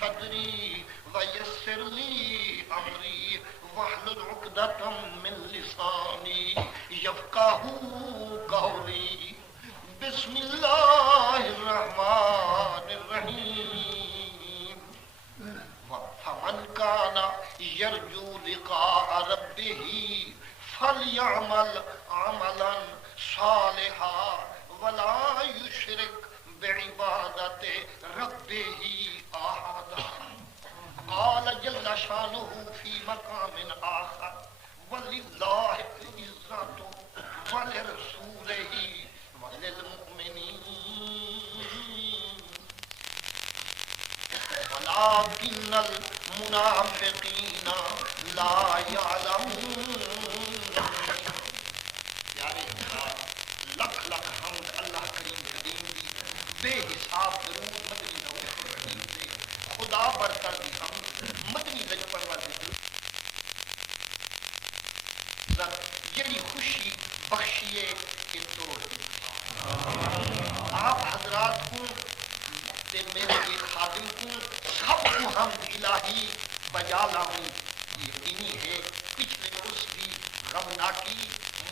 صدری ویسر لی امری واحلل عقدۃ من لسانی یفقہوا قولی بسم اللہ الرحمن الرحیم فمن کان یرجو لقاء ربہ فلیعمل عملا صالحا ولا یشرک بعبادت ربہ احدا قال جل شانہ فی مقام آخر وللہ العزۃ ولرسولہ وللمؤمنین ولكن المنافقین لا يعلمون. پیارے لکھ لکھ حمد اللہ کریم قدیم دی بے حساب درود مدنی نوح کریم دے خدا برتر دی ہم مدنی لج پرواز دی جڑی خوشی بخشیے کہ توڑ آپ حضرات کو تے میرے ایک خادم کو سب کو حمد الہی بجا لاؤں. یقینی ہے پچھلے اس کی غمناکی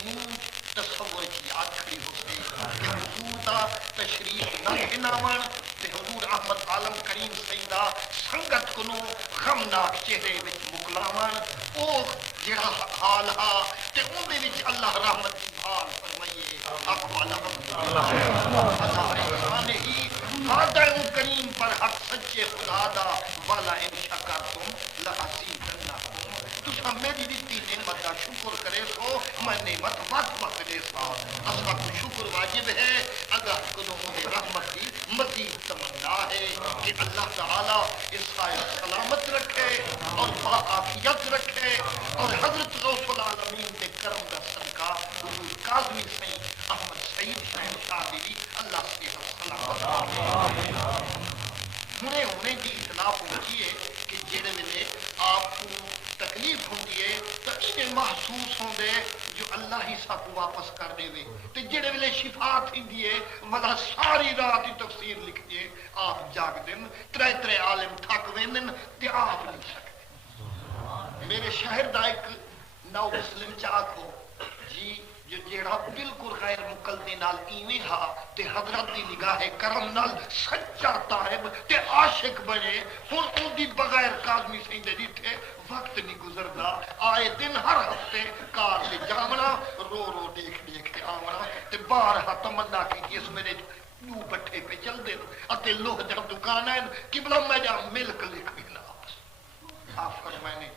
منہ تصور کی یاد کھڑی ہو گئی کہ حضور دا تشریف نہ گناون تے حضور احمد عالم کریم سیدہ سنگت کنو غمناک چہرے وچ مکلاون او جڑا حال ہا تے اون دے وچ اللہ رحمت دی بھال فرمائیے. آکھو الحمدللہ اللہ احسان ہی وعدہ کریم پر حق سچے خدا دا والا ان شکرتم لازیدنکم. تساں میری دتی نعمت دا شکر کرے سو میں نعمت وقت وقت دے سا. اسا کو شکر واجب ہے اگر قدموں میں رحمت کی مزید تمنا ہے کہ اللہ تعالی اس سلامت رکھے اور باعافیت رکھے اور حضرت غوث العالمین کے کرم کا صدقہ حضور کاظمی سید احمد سعید شاہ دی اللہ سے سلامت ہونے کی اطلاع پہنچی ہے کہ جڑے ویلے آپ کو تکلیف ہوندی ہے تو انہیں محسوس ہوندے جو اللہ ہی ساکو واپس کر دے وے تے جڑے ویلے شفا تھیندی ہے ودا ساری رات ہی تفسیر لکھیے آپ جاگ دن ترے ترے عالم تھک ویندن تے آپ نہیں سکتے. میرے شہر دا ایک نو مسلم چاک ہو جی جو جیڑا بالکل غیر مقلدے نال ایویں ہا تے حضرت دی نگاہ کرم نال سچا طالب تے عاشق بنے ہن اون دی بغیر کاظمی سیندے دیتے وقت نہیں گزردا. آئے دن ہر ہفتے کار تے جامنا رو رو دیکھ دیکھ کے آونا تے باہر تمنا کی اس میرے دو بٹھے پہ چل دے اتے لوہ دا دکان ہے قبلہ میں جا ملک لکھ بنا آپ فرمائنے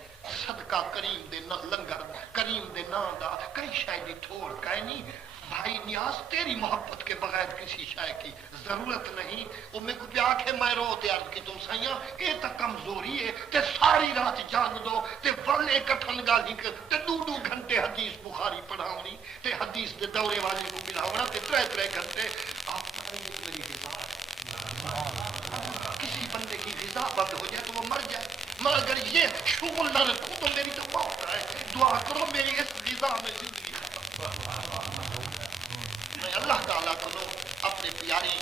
صدقہ کریم دے لنگر کریم دے نام دا کئی شاید تھوڑ کہے نہیں بھائی نیاز تیری محبت کے بغیر کسی شے کی ضرورت نہیں. وہ میں کو پیا کہ میں رو تے عرض کی تم سائیاں اے تا کمزوری ہے تے ساری رات جاگ دو تے ولے کٹھن گالی تے دو گھنٹے حدیث بخاری پڑھاونی تے حدیث دے دورے والے کو ملاونا تے ترے گھنٹے. آپ پتہ میری غذا کسی بندے کی غذا بند ہو جائے تو وہ مر جائے مگر اگر یہ شغل نہ رکھوں تو میری تو موت ہے. دعا کرو میری اس غذا میں زندگی ختم. میں اللہ تعالیٰ کو اپنے پیارے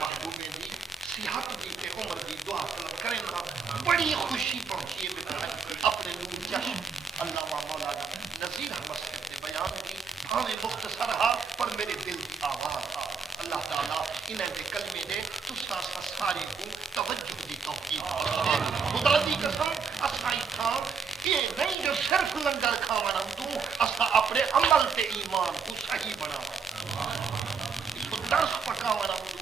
محبوبے دی صحت دی تے عمر دی دعا طلب کریں نا. بڑی خوشی پہنچی ہے اپنے نور جشن علامہ مولانا نذیر احمد صاحب نے بیان کی ہمیں مختصر ہا پر میرے دل کی آواز تھا. اللہ تعالیٰ انہیں دے کلمے دے تسا سارے کو توجہ دی توفیق خدا دی قسم. اسا تھا کہ نہیں جو صرف لنگر کھاونا تو اسا اپنے عمل تے ایمان کو صحیح بناوا اس کو درس پکاونا تو.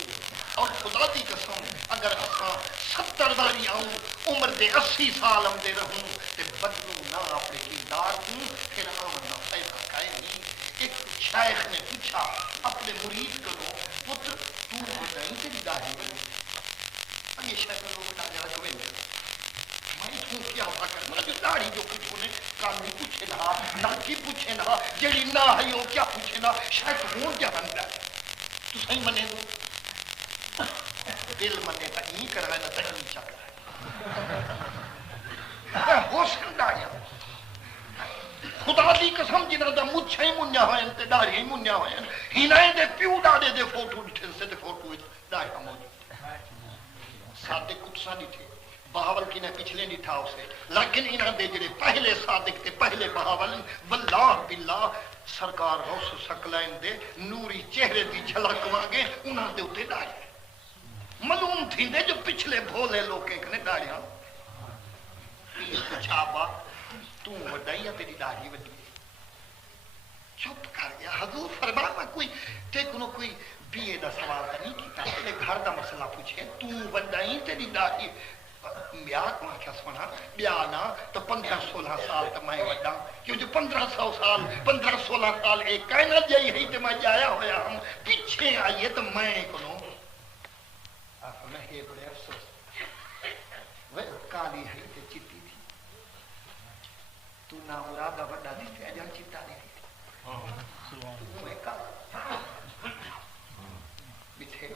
اور خدا دی قسم اگر اسا 70 باری آؤں عمر دے 80 سال ہم دے رہوں تے بدلوں نہ اپنے کردار کو پھر آمنا فائدہ کائے نہیں. ایک شیخ نے پوچھا اپنے مرید کو پتر تو نہیں تیری داڑھی بنی یہ شیخ نے لوگ ڈالا رکھویں میں تو کیا ہوا کرنا جو داڑھی جو کچھ نے کام نہیں پوچھے نہ نہ کی پوچھے نہ جڑی نہ ہے وہ کیا پوچھے نہ شیخ ہون کیا بنتا ہے تو صحیح منے دو دل منے تا ہی کرا نہ تا ہی چکا ہے ہو سکتا ہے. خدا دی قسم جنہاں دا مچھے ہی منیا ہوئے تے داڑھی ہی منیا ہوئے ہنائے دے پیو ڈاڑے دے فوٹو ڈٹھے سے دے فوٹو داڑھی موجود سادے کچھ سا نہیں تھے بہاول کی نے پچھلے نہیں تھا اسے، لیکن انہاں دے جڑے پہلے صادق تے پہلے بہاول واللہ باللہ سرکار غوث ثقلین دے نوری چہرے دی جھلک وانگے انہاں دے اتے ڈاڑی معلوم تھی دے جو پچھلے بھولے لوکے کنے ڈاڑیاں پیر پچھا با تو وڈائی یا تیری ڈاڑی وڈی چپ کر گیا حضور فرمایا کوئی تے کنو کوئی بیے دا سوال تا نہیں کیتا لے گھر دا مسئلہ پوچھے تو وڈائی تیری ڈاڑی بیا کو کیا سنا بیا نا تو 15-16 سال تو میں وڈا کیوں جو 1500 سال 15-16 سال ایک کائنات جائی ہے تو میں جایا ہویا ہم پیچھے آئیے تو میں کنو آپ میں یہ بڑے افسوس وہ کالی ہے تو چٹی تھی تو نا مرادہ وڈا دی تھی اجا چٹا دی تھی تو میں کالا بٹھے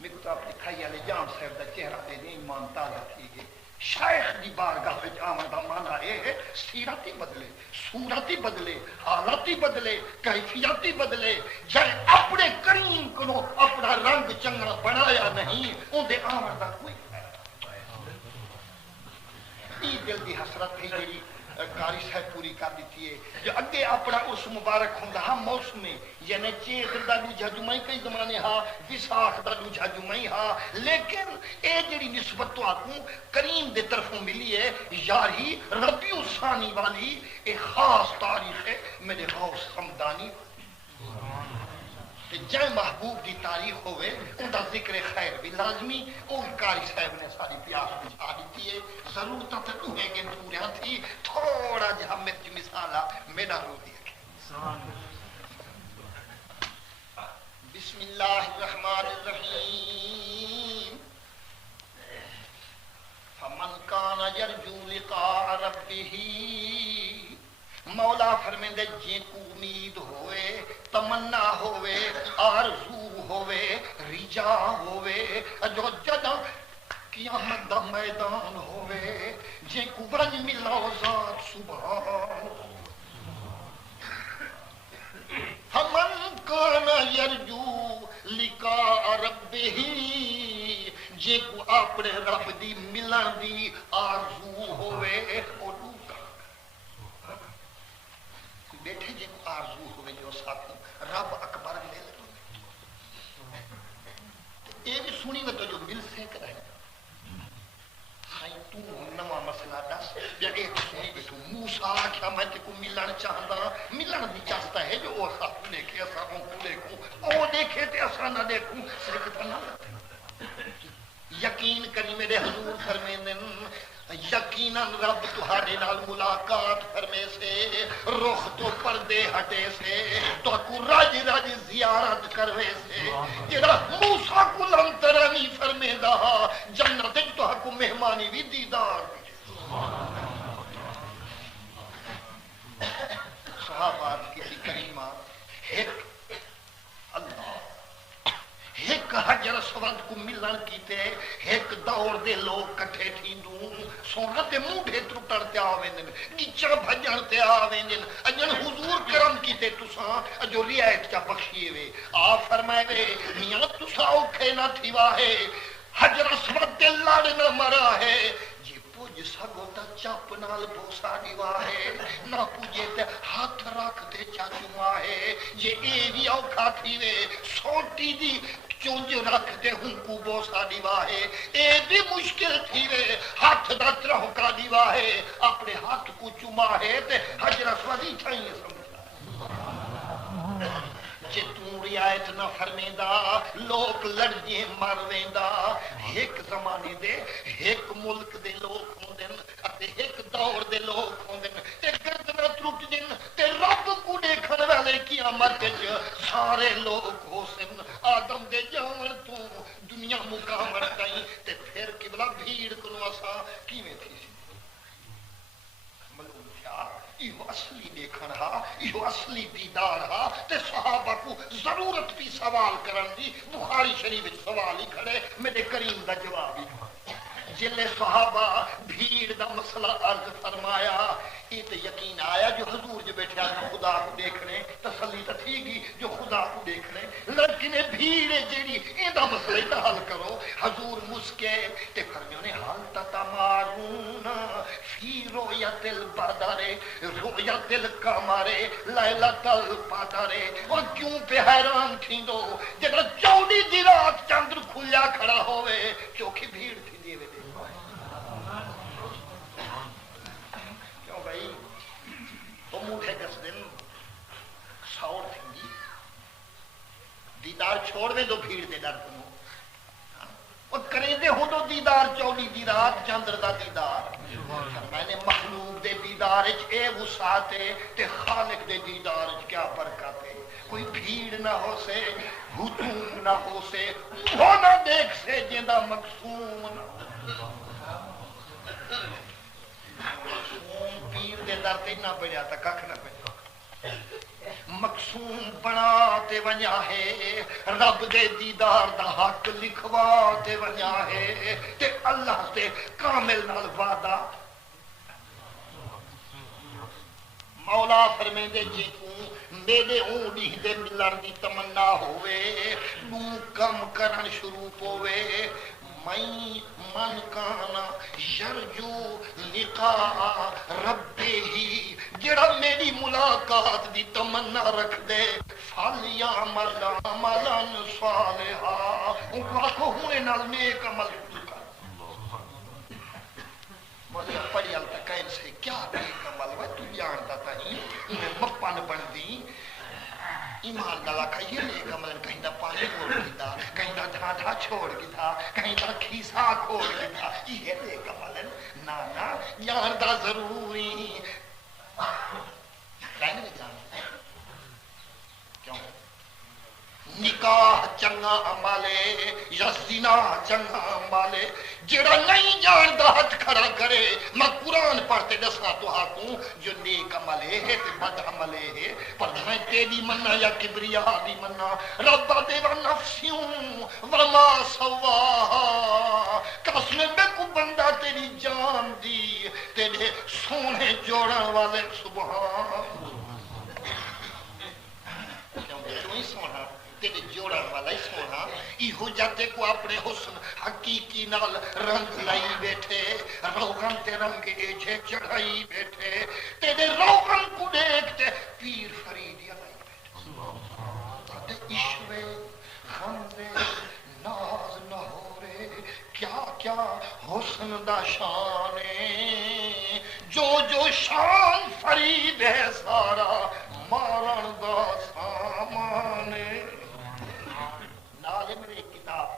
میں کو تو آپ دکھائی آلے جام صاحب دا چہرہ دے دیں ایمان تازہ تھی گئے شیخ دی بارگاہ وچ آمن دا مانا ہے سیرتی بدلے صورتی بدلے حالتی بدلے کیفیتی بدلے جائے اپنے کریم کنو اپنا رنگ چنگا بنایا نہیں ان دے آمن دا کوئی ای دل دی حسرت تھی جڑی کاری صاحب پوری کر دیتی ہے جو اگے اپنا اس مبارک ہوں ہم موسم میں یعنی چیخ دا لوجھا جمعی کئی زمانے ہاں وساخ دا لوجھا جمعی ہاں لیکن اے جڑی نسبت تو آکوں کریم دے طرفوں ملی ہے یاری ربیع ثانی والی ایک خاص تاریخ ہے میرے غوث حمدانی جائے محبوب دی تاریخ ہوئے ان دا ذکر خیر بھی لازمی ان کاری صاحب نے ساری پیاس بجھا دیتی ہے ضرورتاں تے دوہے گے دوریاں تھی تھوڑا جہاں مرچ مثالہ میرا رو دیا بسم اللہ الرحمن الرحیم فمن کان یرجو لقاء ربہ مولا فرمیندے جے کو امید ہوئے تمنا ہوئے آرزو ہوئے رجا ہوئے جو جدہ قیامت دا میدان ہوئے جے کو ورج ملا ذات سبحان فمن کان یرجو لقاء ربہ جے کو اپنے رب دی ملن دی آرزو ہوئے بیٹھے جے کو آرزو ہوئے جو ساتھوں رب اکبر لے لے اے بھی سنی میں تو جو مل سے کرے ہائی تو نوا مسئلہ دس یا ایک سنی بیٹھو موسیٰ کیا میں تے کو ملن چاہتا ملن بھی چاہتا ہے جو وہ ساتھ دیکھے ایسا ہوں کو دیکھوں او دیکھے تے ایسا نہ دیکھوں صرف نہ لگتے یقین کری میرے حضور فرمیندن یقیناً رب تہاڈے نال ملاقات فرمے سے رخ تو پردے ہٹے سے تو کو رج رج زیارت کروے سے جڑا موسیٰ کو لنترانی فرمے دا جنت تو کو مہمانی بھی دیدار صحابات کی کریمہ ایک اللہ ایک حجر اسود کو ملن کیتے ایک دور دے لوگ کٹھے تھی دوں سونا تے موڈے ترٹر تے آویندن نیچا بھجن تے آویندن اجن حضور کرم کیتے تساں جو رعایت چا بخشیے وے آ فرمائے وے میاں تساں اوکھے نہ تھیوا ہے حجر اسود تے لڑ نہ مرا ہے جی پوج سگو تا چاپ نال بوسا دیوا ہے نہ پوجے تے ہاتھ رکھ دے چاچوا ہے جے اے وی اوکھا تھی وے سوٹی دی چونج رکھ دے ہوں کو بوسا دیوا ہے اے بھی مشکل تھی وے ہاتھ دا ترہکا دیوا ہے اپنے ہاتھ کو چما ہے تے حجر اسود چاہیے سمجھا جے تو رعایت نہ فرمیندہ لوگ لڑجے مر ویندا ایک زمانے دے ایک ملک دے لوگ ہوندن اتے ایک دور دے لوگ ہوندن تے گردناں ٹوٹ جن تے رب کو دیکھن والے قیامت وچ سارے لوگ ہوسن آدم دے جاون تو دنیا مقامر تائیں تے پھر قبلہ بھیڑ کنو اساں کیویں تھی معلوم تھیا یہ اصلی دیکھن ہا یہ اصلی دیدار ہا تے صحابہ کو ضرورت بھی سوال کرن دی بخاری شریف وچ سوال ہی کھڑے میرے کریم دا جواب ہی جلے صحابہ بھیڑ دا مسئلہ عرض فرمایا یہ تو یقین آیا جو حضور جو بیٹھے جو خدا کو دیکھنے تسلی تو تھی گی جو خدا کو دیکھنے لیکن بھیڑ جیڑی ایندا مسئلہ تا حل کرو حضور مسکے تے فرمیوں نے حال تتمارون فی رؤیت البدر رؤیت القمر لیلۃ القدر اور کیوں پہ حیران تھیندو جڑا 14 دی رات چندر کھلیا کھڑا ہوئے چوکھی بھیڑ تھی وے کیوں بھائی وہ موٹھے دس دن ساؤڑ تھی دیدار چھوڑ میں تو بھیڑ دے ڈر کنو اور کریں دے ہوں تو دیدار 14 دی رات چندر دا دیدار میں نے مخلوق دے دیدار اے وسعتے تے خالق دے دیدار کیا برکت ہے کوئی بھیڑ نہ ہو سے ہجوم نہ ہو سے وہ نہ دیکھ سے جندہ مقصوم نہ مقصوم پیر دے در تے نہ پڑیا تا ککھ نہ پڑیا مقصوم بنا تے ونیا ہے رب دے دیدار دا حق لکھوا تے ونیا ہے تے اللہ سے کامل نال وعدہ مولا فرمیندے جی کو میرے اونڈی دے ملن دی تمنا ہوئے نو کم کرن شروع ہوئے من کانا یرجو لقاء ربے ہی جڑا میری ملاقات دی تمنا رکھ دے فلیعمل عملا صالحا ان کو آکھو ہوئے نال نیک عمل کر مجھے پڑھی آلتا کہیں سے کیا نیک عمل ہے تو جانتا تھا ہی انہیں مپن بن دی ایمان ڈالا کھائیے نیک عمل کہیں دا پانی چھوڑ گیا کہیں دا ڈھانڈا چھوڑ گیا کہیں دا کھیسا کھوڑ گیا یہ نیک عمل ہے نا جانتا ضروری کہیں نہیں جانتا کیوں نکاح چنگا عمالے یا زنا چنگا عمالے جڑا نہیں جاندا ہاتھ کھڑا کرے میں قرآن پڑھتے دسنا تو ہاکوں جو نیک عملے ہے تے بد عملے ہے پر میں تیری مننا یا کبریا دی مننا رب دے و نفسیوں وما سواہا قسم میں کو بندہ تیری جان دی تیرے سونے جوڑن والے سبحان کیوں ہی سونا تیرے جوڑا والا ہی سونا ایہو جاتے کو اپنے حسن حقیقی نال رنگ لائی بیٹھے روغن تے رنگ ایجھے چڑھائی بیٹھے تیرے روغن کو دیکھتے پیر فریدی لائی بیٹھے تے عشوے خندے ناز نہورے کیا کیا حسن دا شانے جو شان فرید ہے سارا مارن دا سامانے نالے میرے ایک کتاب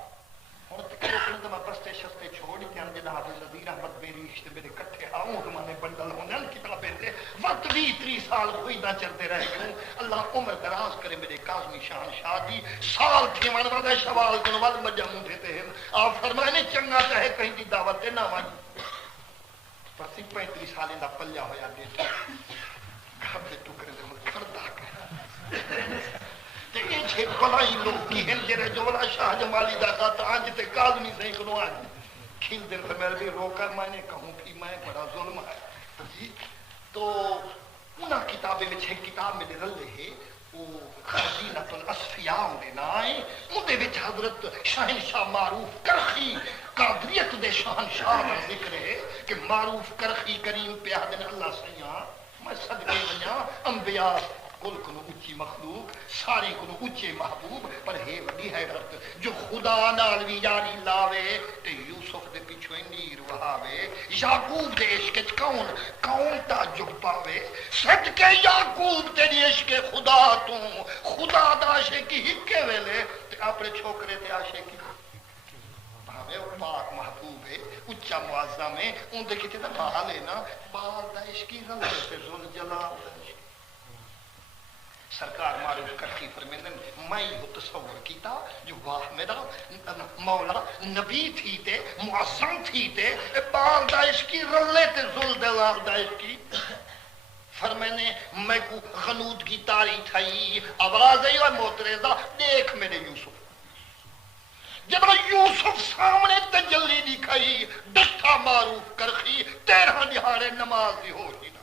ہوں تقریباً تو میں بستے شستے چھوڑ کے اندر جناب حافظ نذیر احمد میری رشتے میرے کٹھے آؤں تو میں نے بنڈل ہونے کتابیں دے وقت 20-30 سال ہوئی نہ چلتے رہ گئے اللہ عمر دراز کرے میرے کاظمی شان شادی سال تھے من والا شوال دن وال مجا مونٹے تھے آپ فرمائے چنگا چاہے کہیں دی دعوت نہ وانی پر 35 سال دا پلیا ہویا دیتا گھر دے ٹکرے دے مجھے پردہ کہا تے یہ چھے بلائی لوگ کی ہیں جنہیں جو بلا شاہ جمالی دا خاتا آنج تے کاظمی سے کنو آنج کھل دن سے میرے بھی رو کر میں نے کہوں کہ میں بڑا ظلم ہے تو انہا کتابیں میں چھے کتاب میں دل ہے وہ خزینت الاسفیاء دینا آئے مدے وچ حضرت شاہنشاہ معروف کرخی قادریت دے شاہنشاہ کا ذکر ہے کہ معروف کرخی کریم پیہ دن اللہ سیاں میں صدقے ونیا انبیاء کل کنو اچھی مخلوق سارے کنو اچھے محبوب پر ہے وڈی حیرت جو خدا نال وی یاری لاوے تے یوسف دے پیچھے نیر وہاوے یعقوب دے عشق کون تعجب پاوے صدقے یعقوب تیری عشق خدا تو خدا دا عاشقی ہکے ویلے تے اپنے چھوکرے تے عاشقی بھاوے وہ پاک محبوب ہے اچھا معظم ہے ان دے کتے دا بال ہے نا بال دا عشقی غلط تے ذل جلال سرکار معروف کرتی فرمیندن میں یہ تصور کیتا جو واہ میرا مولا نبی تھی تے معصم تھی تے بال دا عشقی رلے تے ذل جلال دا عشقی فرمینے میں کو غنود کی تاری تھائی آواز ہے اور محترزہ دیکھ میرے یوسف جب یوسف سامنے تجلی دکھائی ڈٹ معروف کرخی 13 دہاڑے نماز دی ہوش ہی نہ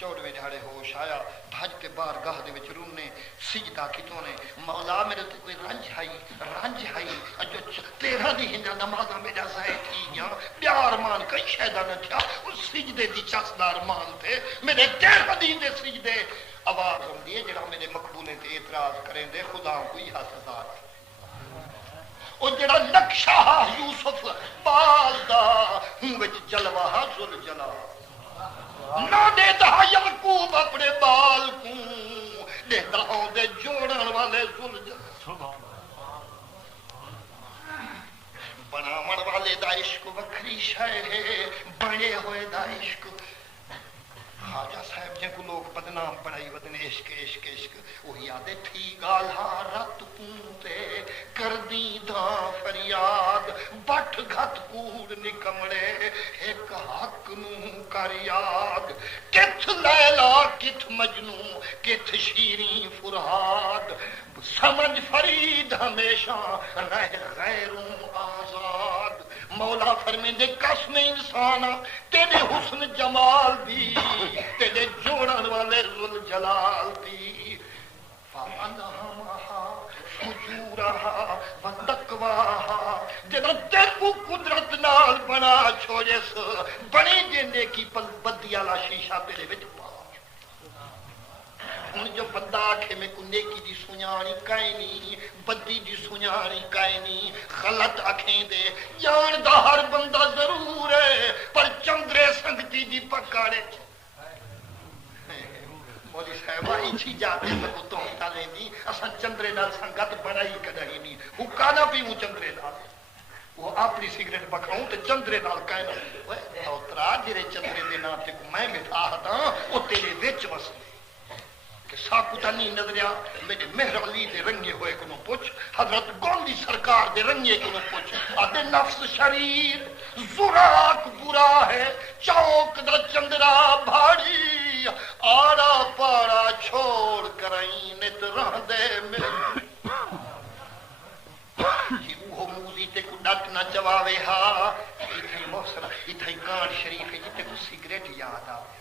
14ویں دہاڑے ہوش آیا بھج کے بارگاہ دے وچ رونے سجدہ کیتوں نے مولا میرے تے کوئی رنج ہائی جو 13 دی ہنجا نمازاں میرا ضائع تھی گیا پیار مان کئی شیدا نہ تھیا اس سجدے دی چسدار مان تھے میرے 13 دی دے سجدے آواز ہوندی ہے جڑا میرے مقبولے تے اعتراض کریں دے خدا کوئی حسدار او جڑا نقشہ یوسف بال دا ہوں وچ جلوہ ذل جلال نہ دیتا یعقوب اپنے بال کو دیتا ہوں دے جوڑن والے ذل جلال بناون والے دا عشق وکھری شے ہے بنے ہوئے دا عشق خواجہ صاحب جن کو لوگ بدنام پڑھائی ودن عشق عشق عشق وہی آدھے تھی گالا رت پونتے کردی دا فریاد بٹ گھت کوڑ نکمڑے ایک حق نو کر یاد کت لیلا کت مجنو کت شیریں فرہاد سمجھ فرید ہمیشہ رہ غیروں آزاد مولا فرمیندے قسم انسانا تیرے حسن جمال دی تیرے جوڑن والے ذل جلال دی فَأَلْهَمَهَا فُجُورَهَا وَتَقْوَاهَا جنہاں تیرے قدرت نال بنا چھوڑے بنے جندے کی بدی والا شیشہ تیرے وچ پا ہن جو بندہ آکھے میں کو نیکی دی سنیانی کائیں نہیں بدی دی سنیانی کائیں نہیں غلط آکھیں دے جان دا ہر بندہ ضرور ہے پر چندرے سنگتی دی پکاڑے مولی صاحبہ ایچھی جاتے سکو تو ہتا لیں دی اصلا چندرے نال سنگت بنائی کدھائی نہیں حکانا بھی ہوں چندرے نال وہ اپنی سگریٹ بکھاؤں تو چندرے نال کائنا اوترا جرے چندرے دے نام تے کو میں بٹھا ہتا وہ تیرے ویچ وسلے کہ ساکتا نہیں نظریا میرے مہر علی دے رنگے ہوئے کنو پوچھ حضرت گوندی سرکار دے رنگے کنو پوچھ آدھے نفس شریر زراک برا ہے چوک دا چندرا بھاڑی آڑا پاڑا چھوڑ کرائیں نت رہ دے میرے یہ وہ موزی تے کو ڈٹ نہ چواوے ہاں اتھائی محسنہ اتھائی کان شریف ہے جتے کو سگریٹ یاد آوے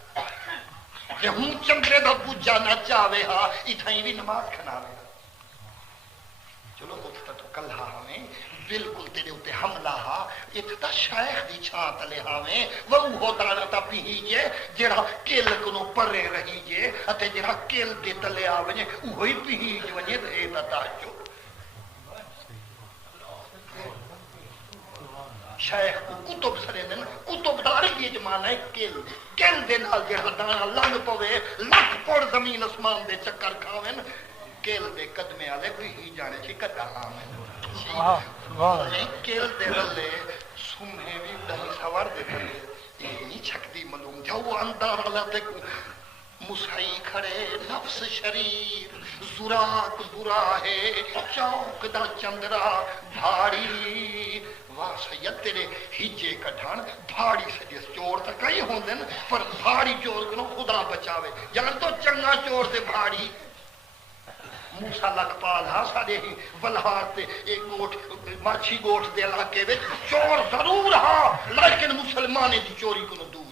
کہ ہوں چندرے دا بجا نہ چاہوے ہاں اتھائی بھی نماز کھناوے چلو اتھتا تو کل ہمیں بالکل تیرے ہوتے حملہ ہاں اتھتا شیخ دی چھان تلے ہمیں وہ دانا تا پیجے جڑا کل کنو پرے رہی جے اتے جڑا کل دے تلے آوے وہی پیج ونجے دے تاجو شیخ کو کتب سرے دن کتب داری یہ جمانا ہے کل دے نال جہاں دانا لنگ پوے لکھ پوڑ زمین اسمان دے چکر کھاویں کل دے قدمے آلے کوئی ہی جانے چی کتا آمیں کل دے رلے سمہیں بھی دہی سوار دے تلے یہ نہیں چھکتی ملوم جو اندار اللہ تے کو مسحی کھڑے نفس شریر زراک برا ہے چوک دا چندرا بھاڑی واہ سید تیرے ہجے کٹھان بھاڑی سجیس چور تا کئی ہوں دن پر بھاڑی چور کنو خدا بچاوے جان تو چنگا چور سے بھاڑی موسیٰ لکپال ہاں سارے ہی ولہار تے ایک گوٹ ماچھی گوٹ دے علاقے وچ چور ضرور ہاں لیکن مسلمانے دی چوری کنو دور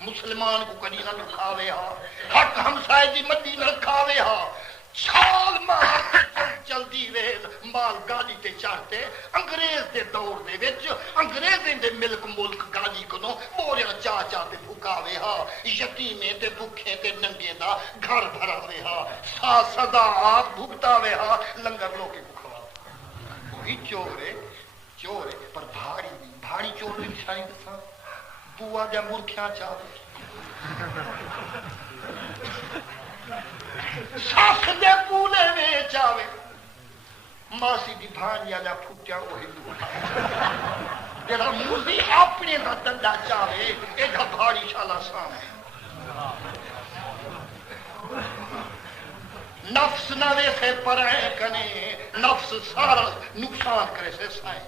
مسلمان کو کدی نہ کھاوے ہاں حق ہمسائے دی مٹی نہ کھاوے ہاں چھال مار چل دی ویل مال گاڑی تے چاہتے انگریز دے دور دے وچ انگریزیں دے ملک ملک گاڑی کنو بوریا چاہ چاہتے بھکاوے ہاں یتیمیں تے بھکھیں تے ننگے دا گھر بھراوے ہاں سا صدا آپ بھگتاوے ہاں لنگر لوکے کو کھواوے وہی چورے پر بھاڑی چور نے نشانی دسا بوا دیا مرکھیاں چاہے ساکھ دے پولے میں چاہے ماسی دی بھانیا جا پھٹیا وہ ہندو جڑا موزی اپنے دا دنڈا چاہے ایڈا بھاڑی شالا سامنے نفس نہ ویسے پرائیں کنے نفس سارا نقصان کرے سے سائیں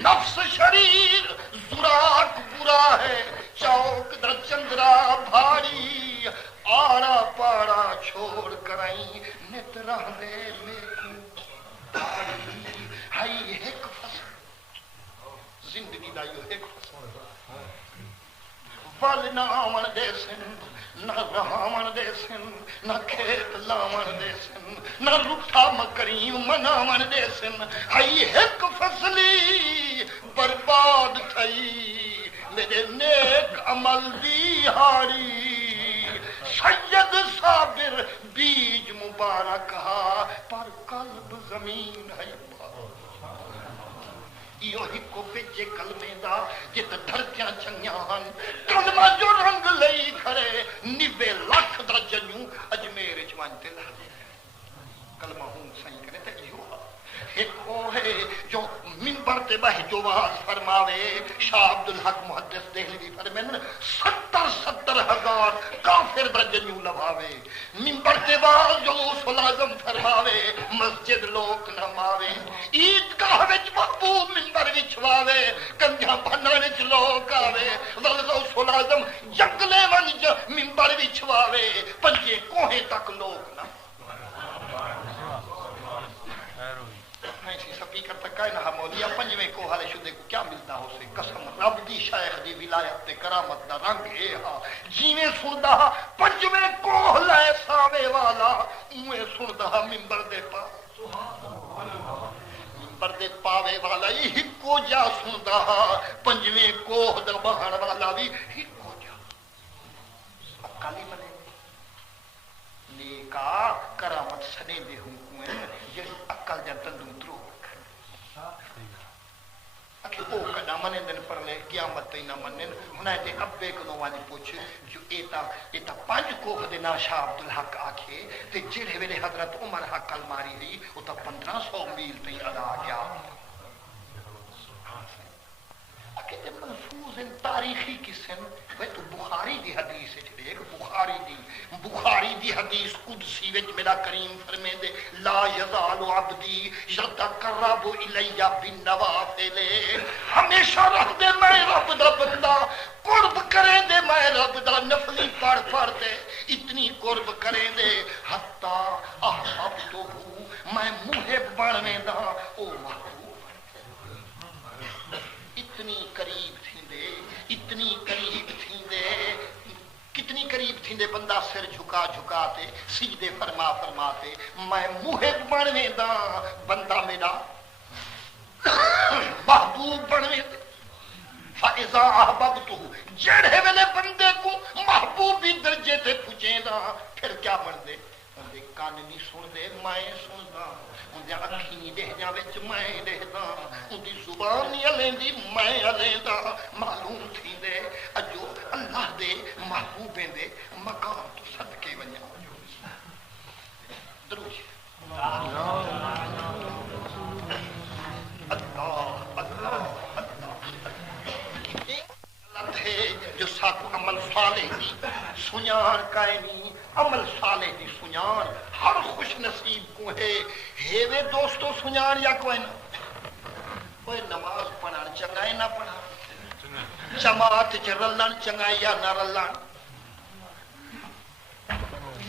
نفس شریر زراک برا ہے چوک دا چندرا بھاڑی آڑا پاڑا چھوڑ کرائیں نت رہ دے میں کو ہائی ایک فصل زندگی دا یہ ایک ول نہ آون دے سن نہ رہاون دے سن نہ کھیت لاون دے سن نہ رکھا مکریم مناون دے سن ہائی ایک فصلی برباد تھئی میرے نیک عمل دی ہاری سید صابر بیج مبارک ہا پر قلب زمین ہے یہ کو بچے کلمے دا جت دھرتیاں چنگیاں ہن کلمہ جو رنگ لئی کھڑے 90 لاکھ دا جنوں اجمیر وچ وانتے لا کلمہ ہوں صحیح کرے تے یہ ایک وہ ہے جو منبر تے بہ جو واز فرماوے شاہ عبدالحق محدث دہلوی فرمائیں 70 ہزار کافر دا جنوں لواوے منبر تے واز جو رسول اعظم فرماوے مسجد لوک نہ ماوے عیدگاہ وچ محبوب منبر وچ واوے کنجاں بھنن وچ لوک آوے رسول اعظم جنگلے ونج منبر وچ واوے پنجے کوہیں تک لوک نہ سپیکر تک ہے نہ مولیا پنجویں کو حال شدے کو کیا ملتا ہو سے قسم رب دی شیخ دی ولایت تے کرامت دا رنگ اے ہا جیویں سندا پنجویں کو لے ساوے والا اوے سندا منبر دے پا منبر دے پاوے والا ہی کو جا سندا پنجویں کو دا بہن والا بھی ہی کو جا اکالی بنے نیکا کرامت سنے دے ہوں جس عقل جا تندوں ترو اکھے او کنا منن دن پر لے قیامت تے نہ منن ہنے تے ابے کو وانی پوچھ جو ایتا پنج کوہ دے نا شاہ عبدالحق آکھے تے جڑے ویلے حضرت عمر حق الماری دی او تا 1500 میل تے ادا گیا اکھے تے محفوظ تاریخی قسم وہ تو بخاری دی حدیث ہے ایک بخاری دی حدیث قدسی وچ میرا کریم فرمیندے لا یزال عبدی یتقرب الی بالنوافل ہمیشہ رکھ دے میں رب دا بندہ قرب کریں دے میں رب دا نفلی پڑھ دے اتنی قرب کریں دے حتی احببتہ میں محب بنویں دا او محبوب اتنی قریب تھیندے اتنی قریب تھیندے کتنی قریب تھیندے بندہ سر جھکا تے سجدے فرماتے میں محب بنویں دا بندہ میرا محبوب بنویں دے فَإِذَا أَحْبَبْتُهُ جڑے ویلے بندے کو محبوبی درجے تے پہنچے دا پھر کیا بن دے اندے کان نہیں سن دے میں سندا اندے اکھی نہیں دہجاں وچ میں دہدا اندی زبان نہیں الیندی میں الیندا معلوم تھیندے اجو اللہ دے محبوبیں دے مقام تو صدقے ونجا دروش جو ساکو عمل صالح دی سنیان کائنی عمل صالح دی سنیان ہر خوش نصیب کو ہے وے دوستو سنیان یا کوئی نہ کوئی نماز پڑھان چنگائے نہ پڑھان جماعت چ رلن چنگائے یا نہ رلن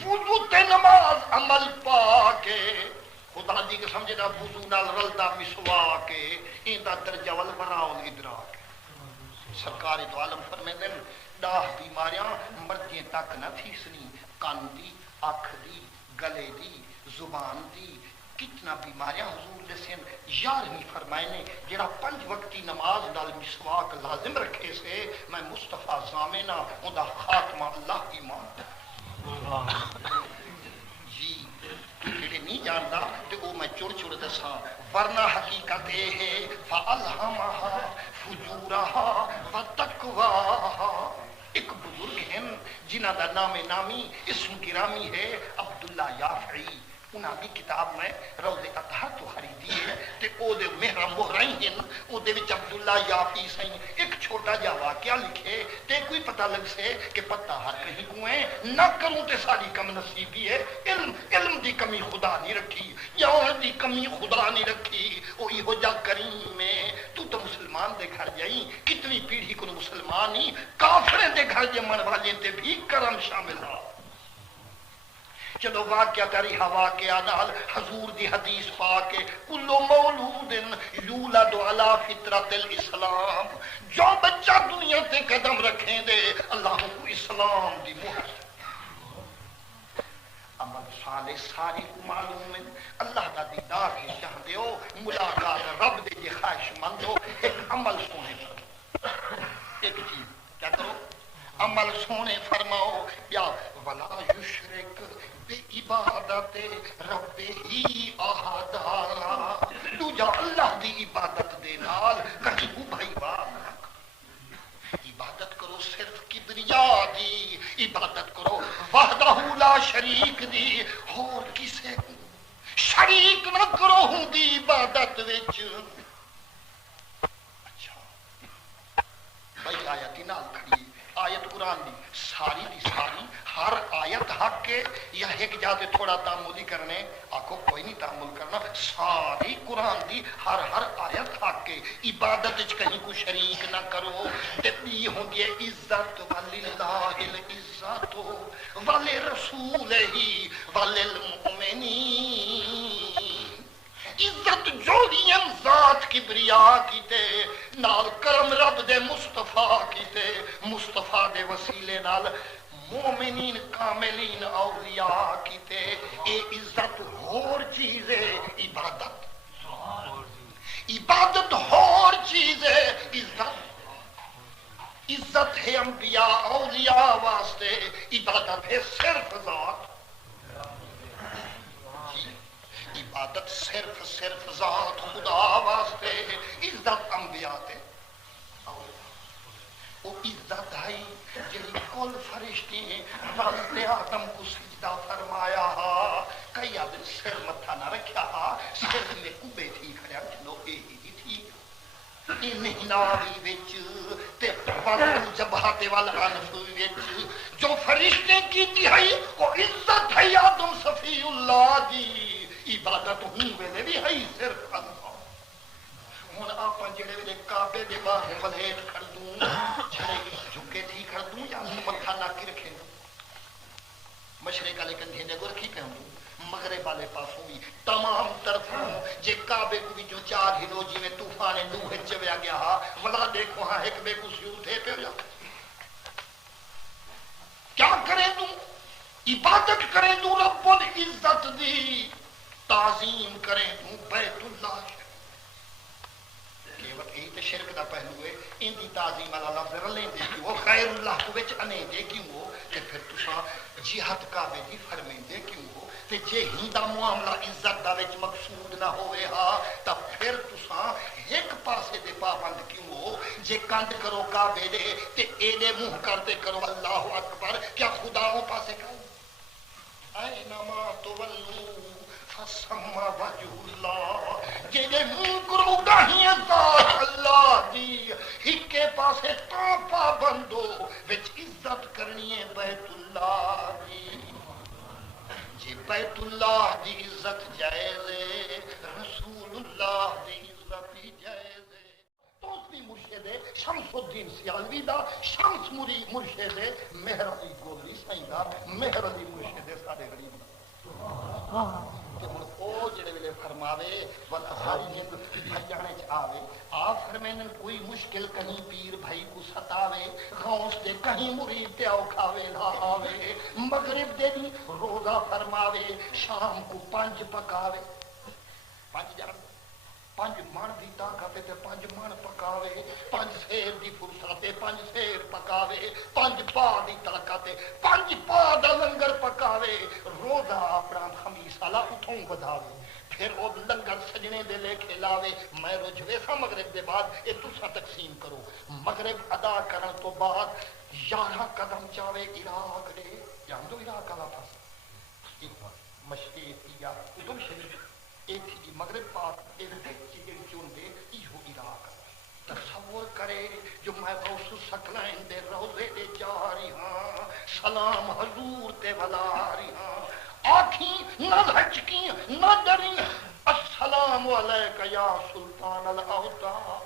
وضو تے نماز عمل پا کے خدا دی کے سمجھے دا وضو نال رلدا مسوا کے ایندا درجہ ول بناؤ ادراک سرکار دو عالم فرمیندے ڈاہ بیماریاں مردیں تک نہ تھی سنی کان دی اکھ دی گلے دی زبان دی کتنا بیماریاں حضور لسین یارویں فرمائے نے جڑا 5 وقتی نماز نال مسواک لازم رکھے سے میں مصطفیٰ زامنہ اوندا خاتمہ اللہ کی مان جی جڑے نہیں جاندا تے او میں چڑ دساں ورنہ حقیقت اے ہے فالہمھا فجورہا وتقواہا ایک بزرگ ہیں جنہاں دا نام نامی اسم گرامی ہے عبداللہ یافعی انہاں دی کتاب میں روض اطہر تو خریدی ہے تے او دے مہرہ مہرائیں ہیں او دے وچ عبداللہ یافعی سائیں ایک چھوٹا جا واقعہ لکھے تے کوئی پتہ لگ سے کہ پتہ ہر کہیں کوئیں نہ کروں تے ساری کم نصیبی ہے علم دی کمی خدا نہیں رکھی یا دی کمی خدا نہیں رکھی او ہو جا کریم میں تو مسلمان دے گھر جائیں کتنی پیڑھی کو مسلمان ہی کافریں دے گھر جمن والے تے بھی کرم شامل ہو چلو واقعہ کری ہوا کے نال حضور دی حدیث پا کے کلو مولود یولد علی فطرت الاسلام، جو بچہ دنیا تے قدم رکھیں دے اللہ کو اسلام دی مہر عمل صالح ساری کو معلوم ہے اللہ دا دیدار کے چاہتے ہو ملاقات رب دے جے خواہش مند ہو ایک عمل سونے کرو ایک چیز کیا کرو عمل سونے فرماؤ یا ولا یشرک بے عبادت رب ہی احدا تو جا اللہ دی عبادت دے نال کہیں کو بھائی بات عبادت کرو صرف کبریا دی عبادت کرو وحدہ لا شریک دی اور کسے شریک نہ کرو ہوں دی عبادت وچ اچھا بھائی آیت نال کھڑی آیت قرآن دی ساری ہر آیت حق کے یا ایک جاتے تھوڑا تعاملی کرنے آکو کوئی نہیں تعامل کرنا ساری قرآن دی ہر آیت حق کے عبادت کہیں کو شریک نہ کرو تبی ہوں گے عزت وللہ العزت ولرسول ہی وللمؤمنین عزت جوڑیاں ذات کبریا کیتے نال کرم رب دے مصطفیٰ کیتے مصطفیٰ دے وسیلے نال مومنین کاملین اولیاء کیتے اے عزت اور چیز ہے عبادت اور چیز ہے عزت ہے انبیاء اولیاء واسطے عبادت ہے صرف ذات عبادت صرف ذات خدا واسطے عزت انبیاء تے وہ عزت ہے جنہی کل فرشتے رب آدم کو سجدہ فرمایا کئی آدم سر متھا نہ رکھیا سر میں کو بیٹھی کھڑیا چلو ہی تھی انہناوی وچ تے وال جبہات والانف وچ جو فرشتے کی تھی وہ عزت ہے آدم صفی اللہ دی عبادت ہوں ویلے بھی ہے صرف اللہ ہوں آپ جڑے ویلے کعبے دے باہر فلیٹ کر دوں جھڑے جھکے تھی کر دوں یا متھا نہ کی رکھے دوں مشرق والے کندھے دے کو رکھی پہن دوں مغرب والے پاسوں بھی تمام طرفوں جے کعبے کو بھی جو چار ہلو جی میں طوفان نوح چویا گیا ولا دیکھو ہاں ایک بے کو سیو تھے پہ جا کیا کریں دوں عبادت کریں دوں رب العزت دی تعظیم کریں دوں بیت اللہ یہی تو شرک دا پہلو ہے ان دی تعظیم والا لفظ رلیں دے کہ وہ خیر اللہ کو وچ انے دے کیوں ہو کہ پھر تساں جہاد کعبے دی فرمیں دے کیوں ہو تے جے ہندا معاملہ عزت دا وچ مقصود نہ ہوئے تا پھر تساں ایک پاسے دے پابند کیوں ہو جے کند کرو کعبے دے تے اے دے منہ کرتے کرو اللہ اکبر کیا خداؤں پاسے کرو اینما تولو فسما وجہ اللہ جیدے منہ کرو گاہیاں ذات اللہ دی ہکے پاسے تا پابندو وچ عزت کرنی ہے بیت اللہ دی جی بیت اللہ دی عزت جائز ہے رسول اللہ دی عزت ہی جائز ہے توسوی مرشد ہے شمس الدین سیالوی دا شمس مرشد ہے مہر علی گولری سائیں دا مہر علی مرشد ہے سارے غریب دا او جڑے ویلے فرماوے والا ساری نیند بھجانے چ آوے آپ فرمائیں کوئی مشکل کہیں پیر بھائی کو ستاوے غوث دے کہیں مرید تے اوکھاوے نہ آوے مغرب دے دی روزہ فرماوے شام کو 5 پکاوے 5 جان 5 من دی طاقت تے 5 من پکاوے 5 سیر دی فرصت تے 5 سیر پکاوے 5 پا دی طاقت تے 5 پا دا لنگر پکاوے روزہ اپنا خمیس والا اتھوں بدھاوے پھر وہ لنگر سجنے دے لے کھلاوے میں رجوے سا مغرب دے بعد اے تسا تقسیم کرو مغرب ادا کرن تو بعد 11 قدم چاوے عراق دے جان دو عراق والا پاس مشرق یا ادھر شریف ایک تھی مغرب پاک ایک چیزیں چون دے ایہو عراق تصور کرے جو میں غوث سکلائن دے روزے دے جا رہی ہاں سلام حضور تے ولا رہی ہاں آنکھیں نہ ہچکیں نہ ڈریں السلام علیکہ یا سلطان الاوطار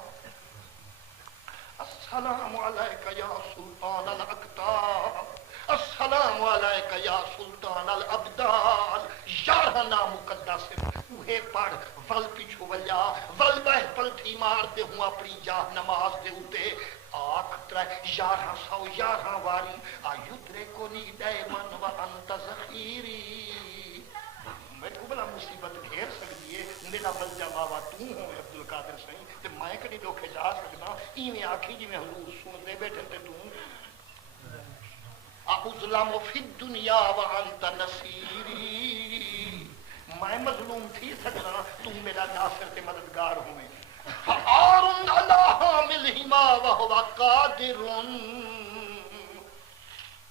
السلام علیکہ یا سلطان الاقطار السلام علیکہ یا سلطان الابدال، یارہ نام مقدس اوہے پڑھ ول پچھو ولیا ول بہ پلٹھی مارتے ہوں اپنی جاہ نماز دے اتے آکھ ترے 1111 واری آیترے کو نی دے من و انت ذخیری، میں تو بلا مصیبت گھیر سکتی ہے، میرا ملجا ماوا تو ہوں عبدالقادر سائیں تے میں کدی دھوکے جا سکدا ایویں آکھی جی میں حضور سن دے بیٹھے تے تو اظلم فی الدنیا وانت نصیری، میں مظلوم تھی سکنا تم میرا ناصر تے مددگار ہوئے، فعار علی حاملہما وہو قادر،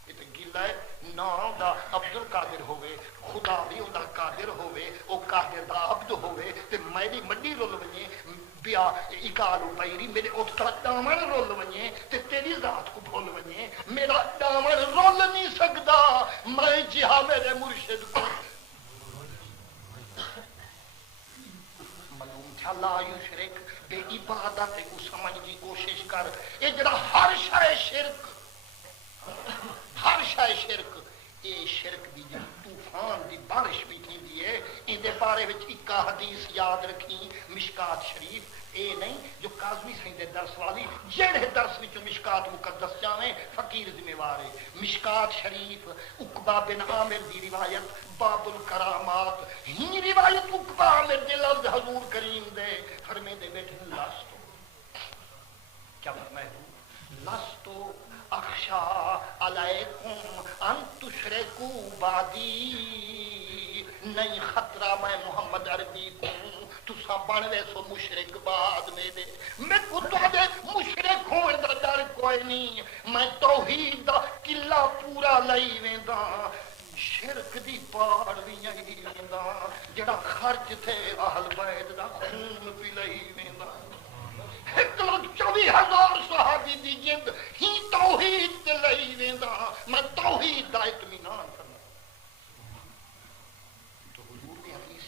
یہ گلا ہے نام دا عبدالقادر ہوئے، خدا بھی دا قادر ہوئے، او قادر دا عبد ہوئے تے میری مڈی رول ونجے بیا اکالو پیری میرے اٹھتا دامن رول ونجے تے تیری ذات کو بھول ونجے، میرا دامن رول نہیں سکتا، میں جہاں میرے مرشد کو معلوم تھا لا یشرک بے عبادت کو سمجھ کی کوشش کر، اے جڑا ہر شے شرک، ہر شے شرک، اے شرک دی طوفان دی بارش بھی تھی ہے، ان دے بارے وچ ایک حدیث یاد رکھی مشکات شریف، اے نہیں جو کاظمی سائیں دے درس والی جڑے درس وچ مشکات مقدس جاویں فقیر ذمہ وار ہے، مشکات شریف عقبہ بن عامر دی روایت باب الکرامات، ہی روایت عقبہ عامر دے لفظ حضور کریم دے فرمے دے بیٹھے لستو، کیا فرمائے لستو اخشا علیکم ان تشرکوا بعدی، نہیں خطرہ میں محمد عربی کو تسا بنوے سو مشرک بعد میں کو دے مشرک ہونے دا ڈر کوئی نہیں، میں توحید دا قلعہ پورا لئی ویندا، شرک دی پاڑ بھی نہیں ویندا، جڑا خرچ تھے اہل بیت دا خون بھی لئی ویندا، 1,24,000 صحابی دی جند ہی توحید تے لئی ویندا، میں توحید دا اطمینان کرنا۔ تو حضور دی حدیث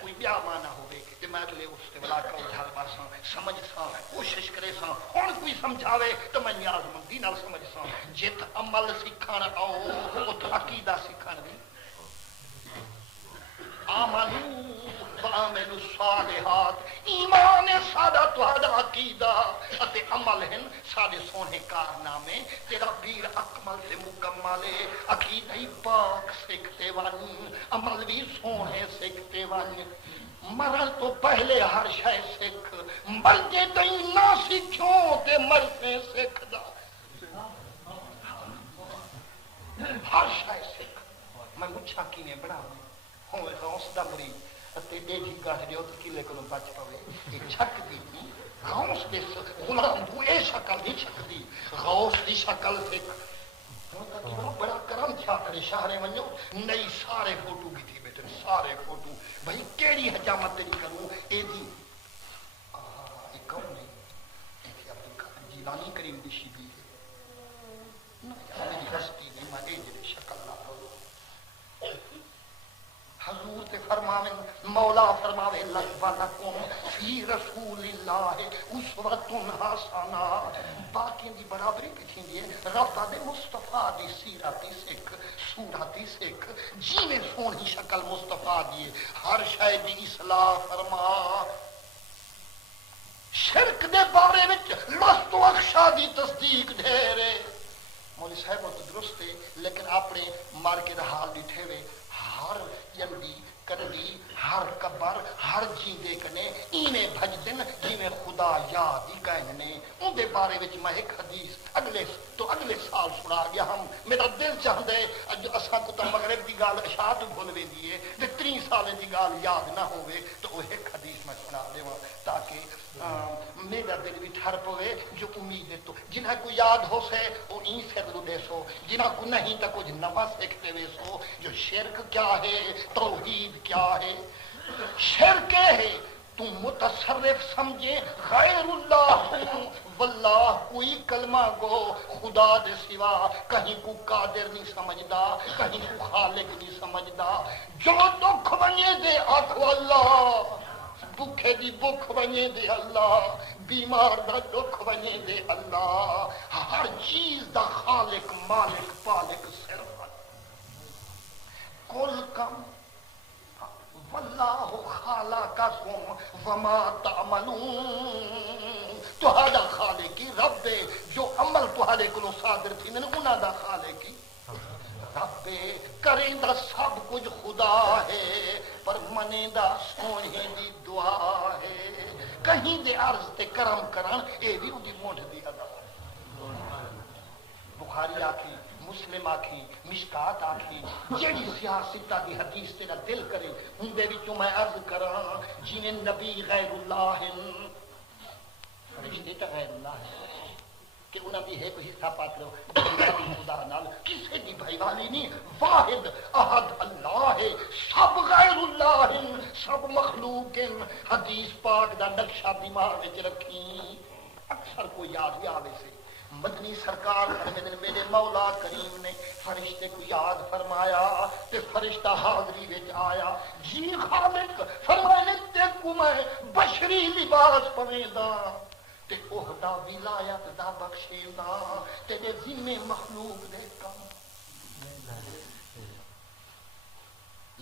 کوئی بیا معنی ہوئے کہ میں لے اس تے ولا کا اجھال باساں سمجھ ساں کوشش کرے ساں، ہن کوئی سمجھاوے تو میں نیاز مندی نال سمجھ ساں، جت عمل سکھن آؤ ات عقیدہ سکھن دی، آمنو وعملوا الصالحات، ایمان ساڈا تہاڈا عقیدہ اتے عمل ہیں ساڈے سونے کارنامے، تیرا پیر اکمل تے مکمل ہے، عقیدہ ہی پاک سکھتے ون، عمل بھی سونے سکھتے ون، مرن تو پہلے ہر شے سکھ، مرجے تئی نہ سکھوں تے مرتے سکھدا، ہر شے سکھ، میں مچھا کیویں بناواں ہوئے غوث دا مرید اتے دیکھی گاہ دیو تو کلے کو بچ پوے، یہ چھک دی تھی غوث دے غلام دو اے شکل دی چھک دی، غوث دی شکل سکھ، بڑا کرم تھیا کرے شہرے ونجو نئی سارے فوٹو کی تھی بیٹے سارے فوٹو، بھئی کیڑی حجامت تیری کروں اے دی یہ کون نہیں ایک عبدالقادر جیلانی کریم دی شیدی ہے نا میری ہستی نہیں میں اے جڑے شکل نہ ہو، حضور تے فرماویں مولا فرماوے لکم فی رسول اللہ اسوۃ حسنہ، باقی دی برابری کتھی دی ہے، رب دے مصطفیٰ دی سیرت سکھ صورت سکھ، جیویں سونی شکل مصطفیٰ دی ہر شے دی اصلاح فرما، شرک دے بارے وچ لست اخشا دی تصدیق ڈھیرے، مولوی صاحب تو درست ہے لیکن اپنے مارکے دا حال ڈٹھے وے، ہر جلدی کردی ہر قبر ہر جیندے کنے اینے بھجدن جیویں خدا یاد ہی کہنے، ان دے بارے وچ میں ایک حدیث اگلے سال سنا گیا، ہم میرا دل چاہتا ہے اساں کو تو مغرب دی گال عشاء تو بھول ویندی ہے تے 3 سال دی گال یاد نہ ہوے تو وہ ایک حدیث میں سنا دیواں تاکہ میرا دل بھی ٹھر پوے، جو امید ہے تو جنہیں کو یاد ہو سے وہ این سے دلو دے سو، جنہیں کو نہیں تو کچھ نفع سیکھتے وے سو، جو شرک کیا ہے توحید کیا ہے، شرک ہے تم متصرف سمجھے غیر اللہ واللہ کوئی کلمہ گو خدا دے سوا، کہیں کو قادر نہیں سمجھدا کہیں کو خالق نہیں سمجھدا، جو دکھ بنے دے آکھو اللہ، بھوکے دی بھوک بنے دے اللہ، بیمار دا دکھ بنے دے اللہ، ہر چیز دا خالق مالک پالک صرف کل کم واللہ خالقکم وما تعملون، تہاڈا خالق رب ہے جو عمل تہاڈے کولوں صادر تھی نے انہاں دا خالق رب کریں دا سب کچھ خدا ہے، پر منے دا سونے دی دعا ہے، کہیں دے عرض تے کرم کرن اے بھی اودی مونڈ دی ادا۔ بخاری آکھی، مسلم آکھی، مشکات آکھی، جیڑی سیاستہ دی حدیث تیرا دل کرے ان دے وچوں میں عرض کراں جنہیں نبی غیر اللہ ہیں، فرشتے تا غیر اللہ ہیں کہ انہاں دی ہے کوئی حصہ پات لو خدا نال کسے دی بھائی والی نہیں، واحد احد اللہ ہے، سب غیر اللہ ہیں، سب مخلوق ہیں۔ حدیث پاک دا نقشہ دماغ وچ رکھی، اکثر کو یاد بھی آوے سے مدنی سرکار فرماتے ہیں میرے مولا کریم نے فرشتے کو یاد فرمایا تے فرشتہ حاضری وچ آیا، جی خالق فرمانے تے کو میں بشری لباس پویندا تے عہدہ ولایت دا بخشیندا تیرے ذمے مخلوق دے کم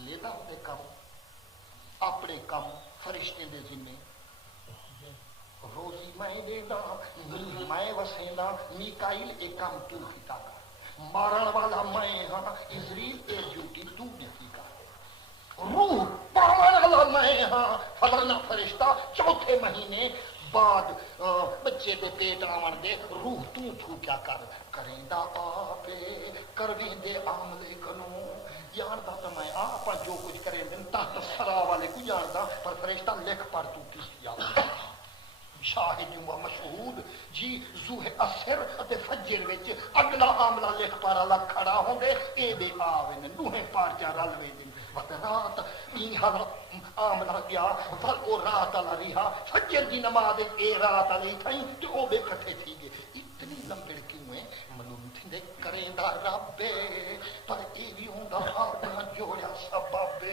لیدا دے کم اپنے کم فرشتے دے ذمے، روزی میں دینا میں وسینا، میکائیل ایک کام تو ہتا کر، مارن والا میں ہاں اسرائیل اے ڈیوٹی تو دیتی کر، روح پاون والا میں ہاں فلانا فرشتہ چوتھے مہینے بعد بچے دے پیٹ آون دے روح تو کیا کر کریندا آپے کرویں دے عملے کنوں جاندا تو میں آپ جو کچھ کریں دن تحت سرا والے کو جاندا، پر فرشتہ لکھ پر تو کس یاد شاہد و مشہود جی زوہ اثر تے فجر وچ اگلا عاملہ لکھ پر اللہ کھڑا ہوں گے اے دے آوے نوہیں پارچہ رلوے دن وقت رات این حضرت عاملہ گیا ول او رات اللہ رہا فجر دی نماز اے رات علی تھائیں تے او بے کٹھے تھی گے، اتنی لمبڑ کیوں ہیں معلوم تھے کریں دا رب پر اے بھی ہوں گا اپنا جوڑا سبب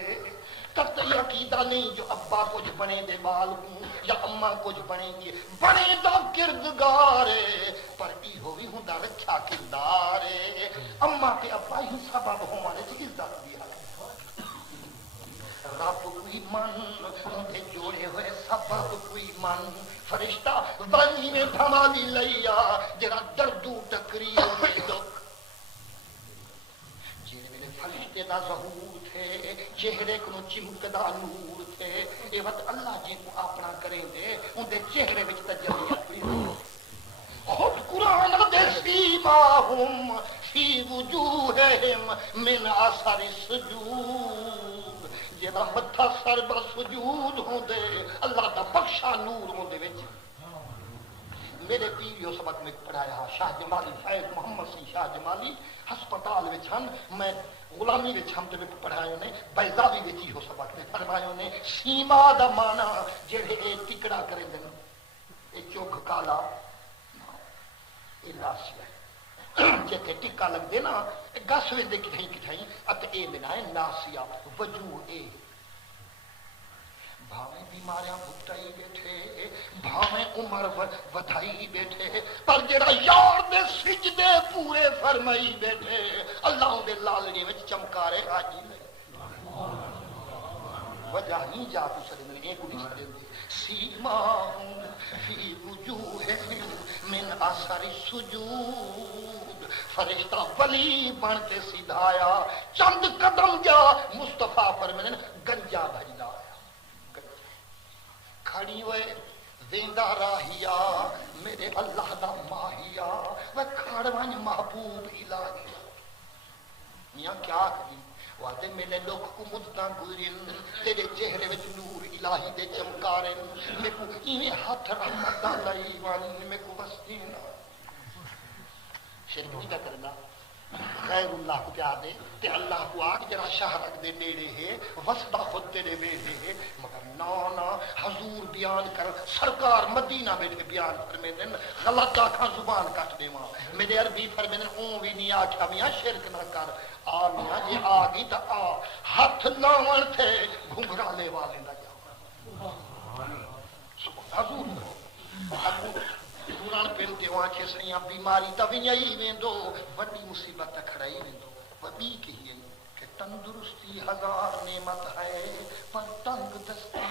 تب یہ عقیدہ نہیں جو ابا کچھ بنے دے بال ہوں یا اماں کچھ بنے گی بنے دا کردگار پر ای ہوئی ہوں دا رکھا کردار اماں کے ابا ہی سبب ہمارے چیز عزت دیا رب کوئی من اندھے جوڑے ہوئے سبب کوئی من فرشتہ بنی میں دھمالی لیا جرا دردو ٹکری ہوئے دکھ فرشتے دا ظہور تھے چہرے کو چمکدا نور تھے اے وقت اللہ جی کو اپنا کریں دے ان دے چہرے وچ تجلی اپنی خود قرآن دے سیماہم فی وجوہہم من اثر السجود جدا متھا سر بر سجود ہوندے اللہ دا بخشا نور ہوندے وچ میرے پیریو سبق میں پڑھایا شاہ جمالی فیض محمد سی شاہ جمالی ہسپتال وچ ہن میں غلامی وچ ہم تے پڑھایا نے بیضاوی وچ ہی ہو سبق میں فرمایا نے سیما دا معنی جڑے اے ٹکڑا کرے دن اے چوک کالا اے ناسیا جتے ٹکا لگ دے نا گس وچ دے کٹھائی اتے اے بنائے ناسیا وجوہ اے بھاویں بیماریاں بھٹائی بیٹھے بھاویں عمر ودھائی بیٹھے پر جڑا یار دے سجدے پورے فرمائی بیٹھے اللہ دے لالنے وچ چمکارے راجی لے وجہ نہیں جا تو سرے ایک نہیں سرے سیما فی وجوہہم من اثر السجود فرشتہ ولی بن کے سدھایا چند قدم جا مصطفیٰ فرمانے گنجا بھجدا کھڑی ہوئے زندہ راہیا میرے اللہ دا ماہیا وہ کھڑوان محبوب الہی میاں کیا کری وعدے میرے لوگ کو مدتاں گزرن تیرے چہرے وچ نور الہی دے چمکارن میں کو ایویں ہاتھ رحمت دا لئی وان میں کو وسینا شرک نہیں کرنا غیر اللہ کو پیار دے تے اللہ کو آگ جرا شاہ رکھ دے نیڑے ہے وسطہ خود تیرے ویڑے ہے مگر نا حضور بیان کر سرکار مدینہ بیٹھے بیان فرمے دن غلط آکھاں زبان کٹ دے ماں میرے عربی فرمے دن اون بھی نہیں آکھا میاں شرک نہ کر آ میاں یہ آگی تا آ ہاتھ لاون تھے گھنگرا لے والے نہ جاؤ حضور قرآن پہ دیو آنکھیں سیاں بیماری تا ونیائی ویندو وڈی مصیبت کھڑائی ویندو وڈی کہی کہ تندرستی ہزار نعمت ہے پر تنگ دستی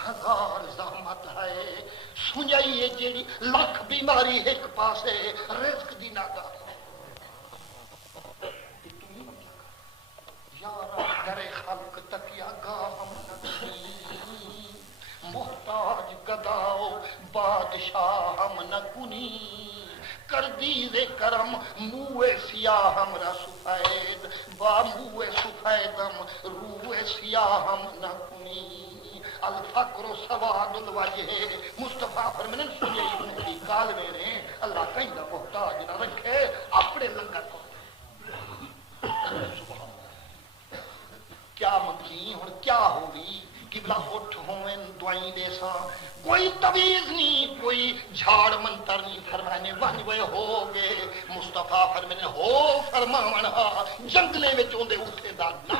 ہزار زحمت ہے سنجائیے جیڑی لاکھ بیماری ایک پاسے رزق دی ناگا یارا در خلق تکیا گاہم نکنی محتاج گداؤ بادشاہ ہم نکنی کر دیوے کرم موے سیاہ ہمرا سفید با موے سفیدم روے سیاہ ہم نکنی الفقر و سواد الوجہ مصطفیٰ فرمانے سنیے ابن کالوے نے اللہ کہیں دا محتاج نہ رکھے اپنے لنگر کو کیا منگی اور کیا ہوئی قبلہ اٹھ ہوئیں دعائیں دے سا کوئی تویز نہیں کوئی جھاڑ منتر نہیں فرمانے وانوے ہو گے مصطفیٰ فرمانے ہو فرمانا جنگلے میں چوندے اٹھے دا نا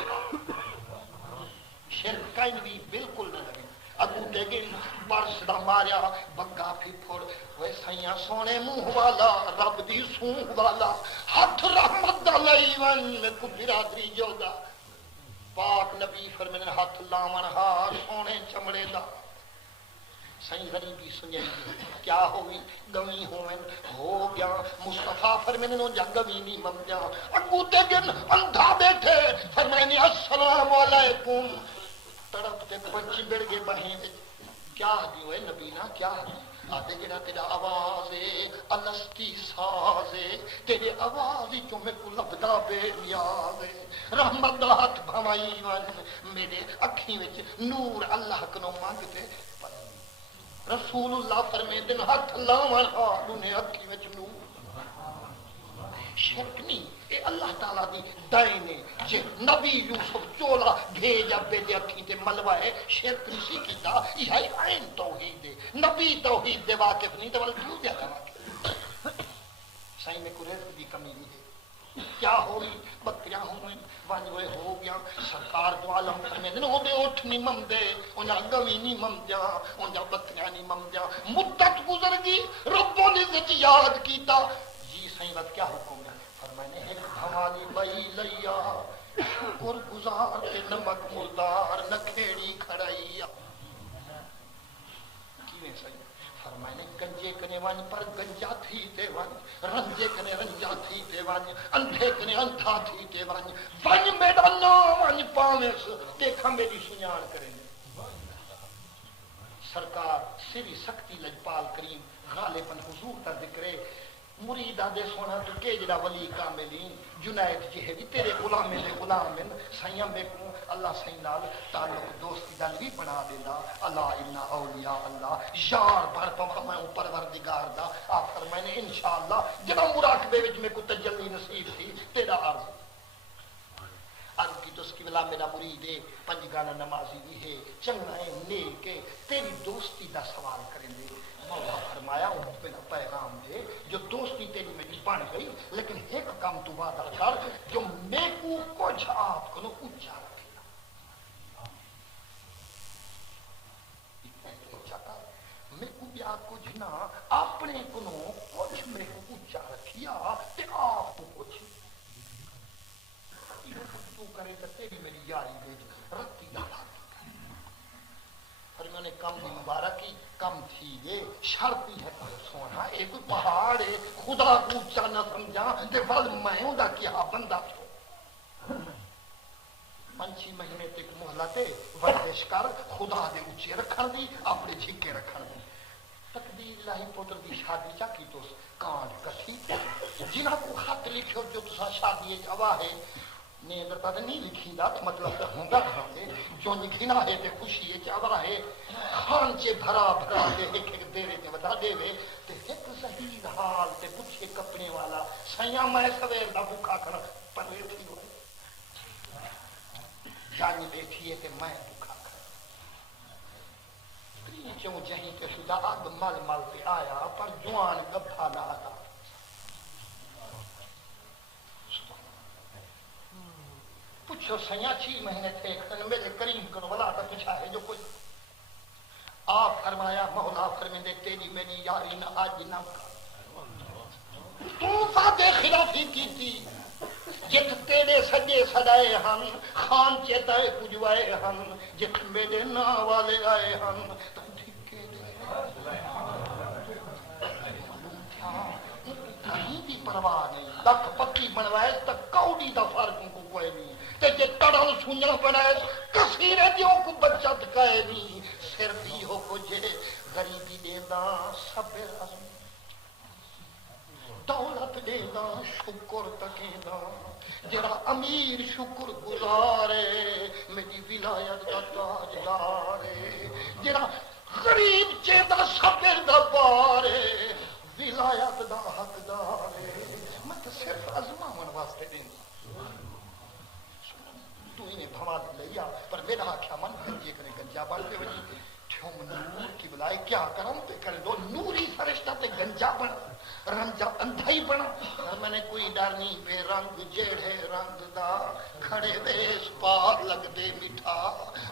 شرک کائن بھی بالکل نہ لگے ابو دیگن برس دا ماریا بگا پھی پھوڑ وہ سیاں سونے منہ والا رب دی سونہ والا ہاتھ رحمت دا لئیون میں کو برادری جوگا پاک نبی فرمانے ہاتھ لاون ہا سونے چمڑے دا سائیں غریبی سنجھائی کیا ہوئی گویں ہوئن ہو گیا مصطفیٰ فرمانے نو جا گویں نہیں مم جا ابو دیگن اندھا بیٹھے فرمانے السلام علیکم تڑپتے پنچ بڑ گئے بہیں کیا دی ہوئے نبی نا کیا دی آدھے جڑا تیرا آواز ہے الستی ساز ہے تیرے آواز جو میں کو لبدا بے نیاز ہے رحمت دا ہاتھ بھوائی ون میرے اکھیں وچ نور اللہ کنو مانگتے رسول اللہ فرمے دن ہاتھ لاون ہاتھ انہیں اکھیں وچ نور شرک نہیں اے اللہ تعالیٰ دی دائنے جے نبی یوسف چولا بھیجا بیجے اکھیں تے ملوہ ہے شرک نہیں کیتا یہ عین توحید ہے نبی توحید دے واقف نہیں تو کیوں زیادہ واقف سائیں میں کو رزق دی کمی نہیں ہے کیا ہوئی بکریاں ہوئیں وانوے ہو گیا سرکار دو عالم فرمے دن ہو دے اٹھ نہیں مم دے انہا گوی نہیں مم جا انہا بکریاں نہیں مم جا مدت گزر گی ربوں نے زچ یاد کیتا جی سائیں بات کیا حکم ہے فرمانے ایک بھوالی بئی لیا شکر گزار کے نمک مردار نہ کھیڑی کھڑائیا کیویں سائیں فرمانے گنجے کنے وان پر گنجا تھی تے وان رنجے کنے رنجا تھی تے وان اندھے کنے اندھا تھی تے وان ون میڈا نا وان پاویس دیکھا میری سنیان کریں سرکار سری سکتی لجپال کریم غالباً حضور کا ذکر ہے مریدہ دے سونا تو کہ جڑا ولی کاملین جنید جی ہے بھی تیرے غلامے دے غلامن سیاں میں کو اللہ سین نال تعلق دوستی دل بھی بنا دینا اللہ انا اولیاء اللہ یار بھر پا میں پروردگار دا آپ فرمائنے انشاءاللہ جڑا مراقبے وچ میں کو تجلی نصیب تھی تیرا عرض کی تو اس کی بلا میرا مرید ہے پنج گانا نمازی بھی ہے چنگا ہے نیک ہے تیری دوستی دا سوال کریں دے مولا فرمایا ان پہ پیغام دے جو دوستی تیری میری بن گئی لیکن ایک کام تو وعدہ کر جو میں کو کچھ آپ کو اونچا رکھے میں کو بھی آپ کو جنا اپنے کو کچھ میں کو اونچا رکھیا تے آپ کو کچھ تو کرے تو تیری میری یاری بھیج رتی ڈالا اور میں نے کم دی مبارکی کم تھی یہ شرطی ہے سونا ایک پہاڑ ہے خدا کو اونچا نہ سمجھا تے ول میں ہوں دا کیا بندہ تو 5 مہینے تک مہلتے ورزش کر خدا دے اونچے رکھن دی اپنے جھکے رکھن دی تقدیر الہی پوتر دی شادی چا کی تو کانڈ کسی جنہاں کو خط لکھو جو تسا شادی جوا ہے نیندر پتہ نہیں لکھی دا مطلب تو ہوں گا کھانے جو لکھنا ہے تے خوشی ہے چاوا ہے خان چے بھرا بھرا دے ایک ایک دیرے تے بتا دے وے تے ایک صحیح حال تے پوچھے کپڑے والا سیاں میں سویر دا بھوکا کر پر تھی ہوئے جانی بیٹھی ہے تے میں بھوکا کر تریچوں جہیں کے شدہ اب مل مل پہ آیا پر جوان گبھا نہ آتا پوچھو سیاں 6 مہینے تھے میرے کریم کو ولا تو پوچھا ہے جو کوئی آپ فرمایا مولا فرمیندے تیری میری یاری نہ اج نہ تو فاتح خلافی کی تھی جت تیرے سجے سڑائے ہم خان چیتائے پجوائے ہم جت میرے نا والے آئے ہم کہیں بھی پرواہ نہیں لکھ پکی بنوائے تک کوڑی دا فرق کو کوئی نہیں تے جے تڑل سنیا بنائے کثیرے دیوں کو بچت کائے نہیں سر دی ہو کو جے غریبی دینا صبر عظم دولت دینا شکر تکینا جڑا امیر شکر گزارے میری ولایت کا تاجدار جڑا غریب چیتا صبر دا بارے ولایت دا حقدار میں تو صرف ازماون واسطے دینا تو انہیں بھوا لیا پر میرا آکھیا من گنجے کرے گنجا بڑھ کے وجی ٹھوم نور کی بلائے کیا کرم تے کرے دو نوری فرشتہ تے گنجا بنا رنجا اندھائی بنا میں نے کوئی ڈر نہیں بے رنگ جیڑے رنگ دا کھڑے ویس پار لگ دے مٹھا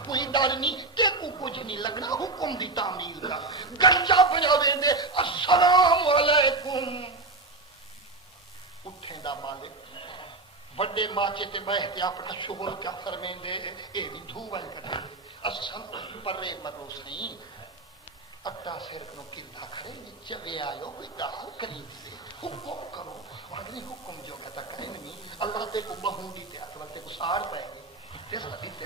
کوئی ڈر نہیں کہ کو کچھ نہیں لگنا حکم دی تعمیل دا گنجا بنا ویندے السلام علیکم اٹھیں دا مالک بڑے ماچے تے بیٹھتے اپنا شغل کیا فرمیندے اے بھی دھوائیں کرتے اسن پر ایک مروس نہیں اٹا سیر کنو کردہ کھڑے چوے آئیو کوئی دال قریب سے حکم کرو وہاں حکم جو کہتا کہیں نہیں اللہ تے کو بہوں دی تے اتوار تے کو سار پائے گی تیسا دیتے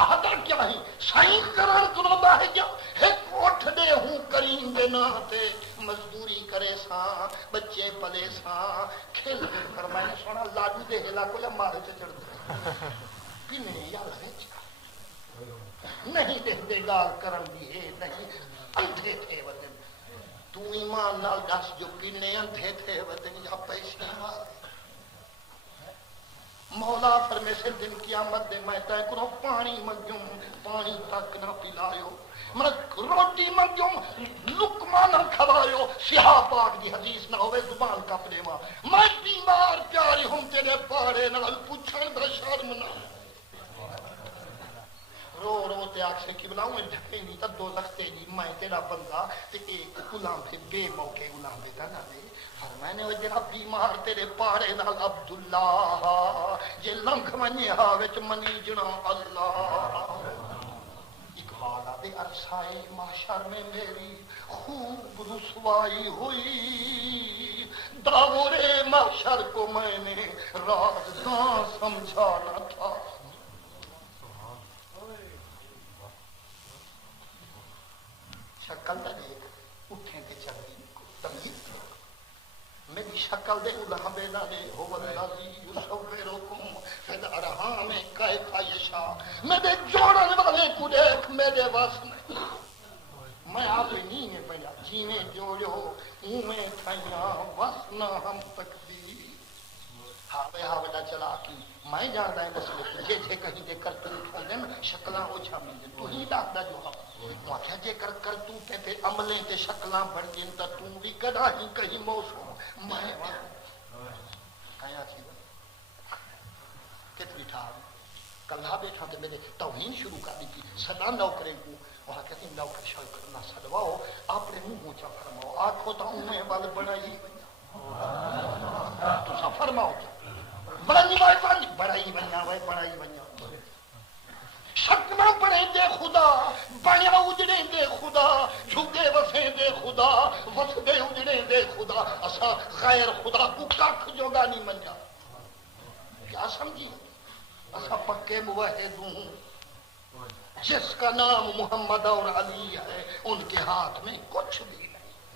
آدھا کیا ہی سائن کرار کنو باہے جا ایک اٹھ دے ہوں کریم دے ناتے مزدوری کرے ساں بچے پلے ساں کھیل دے کر میں نے سونا لاڈو دے ہلا کو یا مارے سے چڑھ دے پینے یا لگے چاہ نہیں دے گال کرن دیئے نہیں اندھے تھے ودن تو ایمان نال دس جو پینے اندھے تھے ودن یا پیسے مار مولا فرمے سے دن قیامت دے میں تے کرو پانی منجم پانی تک نہ پلایو من روٹی منجم لقمہ نہ کھوایو سیاہ پاک دی حدیث نہ ہوئے زبان کا پریما میں بیمار پیاری ہوں تیرے پاڑے نال پوچھن دا شرم نہ رو رو تے آکھ سے کی بلاؤں میں ڈھکیں نہیں تب دو لکھتے جی میں تیرا بندہ تے ایک غلام سے بے موقع غلام دیتا نہ دے فرمانے وہ جناب بیمار تیرے پاڑے نال عبداللہ یہ لنگھ منی ہاوچ منی جنا اللہ اقبال آدھے عرصائے معاشر میں میری خوب رسوائی ہوئی داور معاشر کو میں نے رازداں سمجھانا تھا شکل دا دیکھ اٹھیں تے چل رہی تمیز میری شکل دے الہبے نہ دے ہو والذی یصورکم فی الارحام کیف یشاء میرے جوڑن والے کو دیکھ میرے وس نہیں میں آپ نہیں میں پہلا جینے جوڑو میں تھائیاں وس نہ ہم تقدیر ہاوے دا چلا کی میں جاندا ہے مسئلے تجھے جے کہیں دے کر تو دن شکلاں اوچھا ملیں تو ہی دا جو ہم وہ کیا جے کر تو تے عملیں تے شکلاں بڑھ گئیں تا تو بھی کدا ہی کہیں موسم میں کہاں تھی کتنی ٹھار کلہ بیٹھا تے میرے توہین شروع کر دی تھی صدا نوکریں کو وہاں کہتے ہیں نوکر شاہ کرنا صدواؤ آپ نے منہ اونچا فرماؤ آنکھوں تا میں بال بڑائی تو سا فرماؤ بڑائی بنیا شکنا بڑے دے خدا بنیا اجڑے دے خدا جھگے وسے دے خدا وسدے اجڑے دے خدا اسا غیر خدا کو کھ جوگا نہیں منیا کیا سمجھی اسا پکے موحد ہوں جس کا نام محمد اور علی ہے ان کے ہاتھ میں کچھ بھی نہیں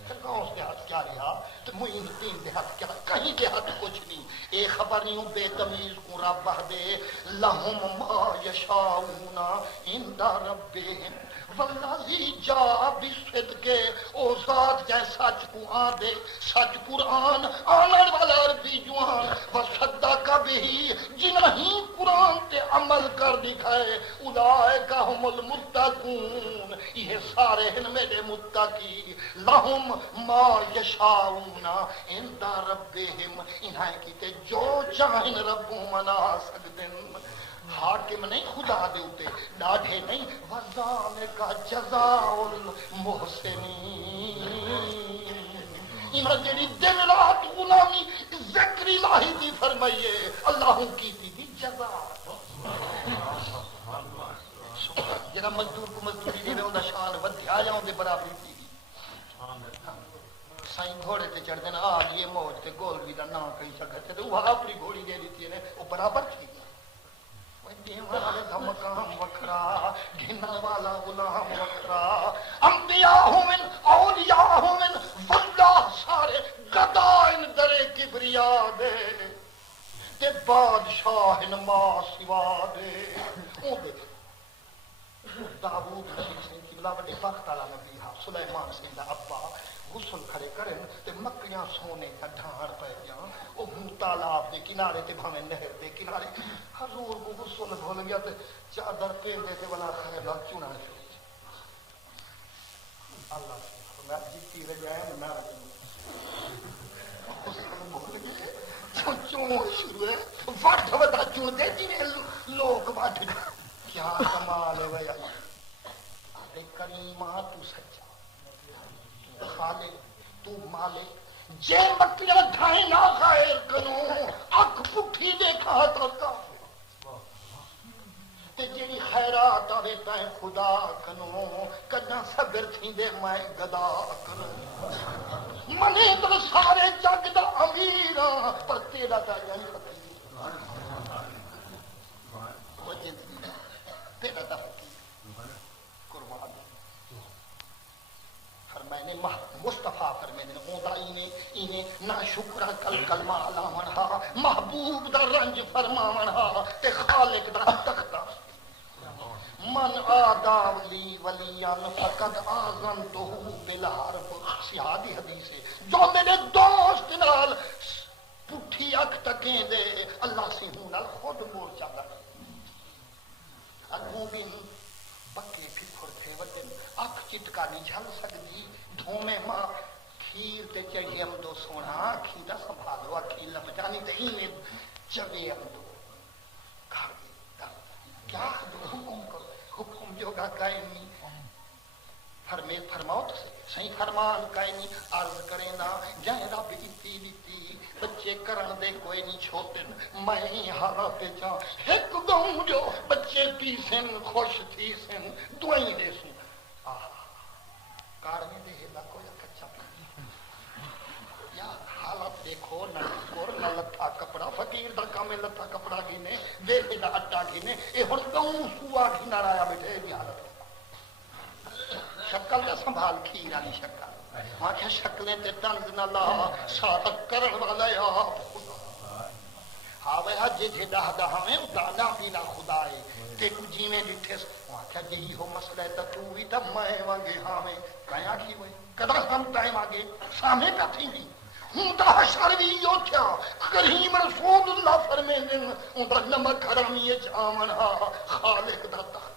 اس کے ہاتھ کیا رہا تو معین الدین کے ہاتھ کیا کہیں کے ہاتھ کچھ نہیں ایک خبر نہیں ہوں بے تمیز کو رب دے لہم ما یشاؤون عند ربہم والذی جاء بالصدق او ذات جے سچ کو آدے سچ قرآن آنر والا عربی جوان وصدق بہی جنہی قرآن تے عمل کر دکھائے اولئک هم المتقون یہ سارے ہیں میرے متقی لہم ما یشاؤون عند ربہم انہیں کیتے جو چاہیں ربوں منا سکتے حاکم نہیں خدا دے اوتے ڈاڈھے نہیں وذالک جزاء المحسنین انہاں جڑی دن رات غلامی ذکر الہی دی فرمائیے اللہ کی دی جزا جڑا مزدور کو مزدوری دے اوندا شان ودھیا یا اون دے برابری دی سائیں گھوڑے تے چڑھ دینا آ یہ موج تے گول بھی دا نام کہیں سکتے تے وہ اپنی گھوڑی دے دیتی ہے وہ برابر تھی دیوان والے دا مقام وکھرا گھنا والا غلام وکھرا انبیاء من اولیاء من واللہ سارے گدا ان درے کبریا دے تے بادشاہ ان ما سوا دے اون دے داؤد نبی سنگھ کی بلا بڑے وقت والا نبی ہا سلیمان سنگھ دا ابا غسل کھڑے کرن تے مکڑیاں سونے کا ڈھار پہ گیا او ہوں تالاب دے کنارے تے بھاویں نہر دے کنارے حضور کو غسل بھول گیا تے چادر پہن دے تے بلا خیر نہ چنا چھوڑی اللہ میں جیتی رجائے نہ غسل بھول گئے چون شروع ہے وڈ وڈا چون دے جی لوگ وڈ کیا کمال ہے بھائی تے کریمہ تو سچا خالے تو مالے جے مکیاں ڈھائیں نہ خیر کنو اکھ پٹھی دیکھا تو تے جیڑی خیرات آوے تائیں خدا کنو کداں صبر تھیندے میں گدا کنو منے تو سارے جگ دا امیر پر تیرا تا یہی فقیر تیرا تا فقیر قربان فرمائنے مصطفیٰ فرمائنے اوندا اینے نا شکرہ کل کلمہ علامن ہا محبوب دا رنج فرماون ہا تے خالق دا تختہ من آداب لی ولیان فقد آزمتہ بالحرب سیادی حدیث ہے جو میرے دوست نال پٹھی اکھ تکیں دے اللہ سے ہوں نال خود مورچہ لگا اگوں بھی بکے پھر تھے وطن اکھ چٹکا نہیں جھل سکتی دھومے ماں کھیر تے چاہیے ہم دو سونا کھیرا سنبھالو کھیر لمجانی تے ہی میں چوے ہم دو کھا گئی کیا حکم کرو حکم جوگا قائمی فرماؤ تو صحیح فرمان قائمی عرض کریں نا جائیں رب اتی دیتی بچے کرن دے کوئی نہیں چھوٹن میں ہارا پہ جا ایک گاؤں جو بچے پی سن خوش تھی سن دعائیں دے سن کارنے دے ہلا کوئی کچا پی یا حالت دیکھو نہ کور نہ لتھا کپڑا فقیر دا کام لتھا کپڑا گینے دے دا اٹا گینے اے ہن گاؤں سوا گھنا رایا بیٹھے دی حالت شکل دا سنبھال کھیر والی شکل آنکھیں شکلیں تے طنز نہ لا سارا کرن والا یا خدا ہاں وے جے جے دا ہمیں دانا پینا خدا ہے تے کو جیویں ڈٹھے آنکھیں جی ہو مسئلہ ہے تو بھی تا میں وانگے ہمیں کہاں کی ہوئے کدا ہم ٹائم آگے سامنے کا تھی بھی ہوں دا شروی یو تھیا کریم رسول اللہ فرمیندن ہوں دا نمک حرامی جامن خالق دا تخت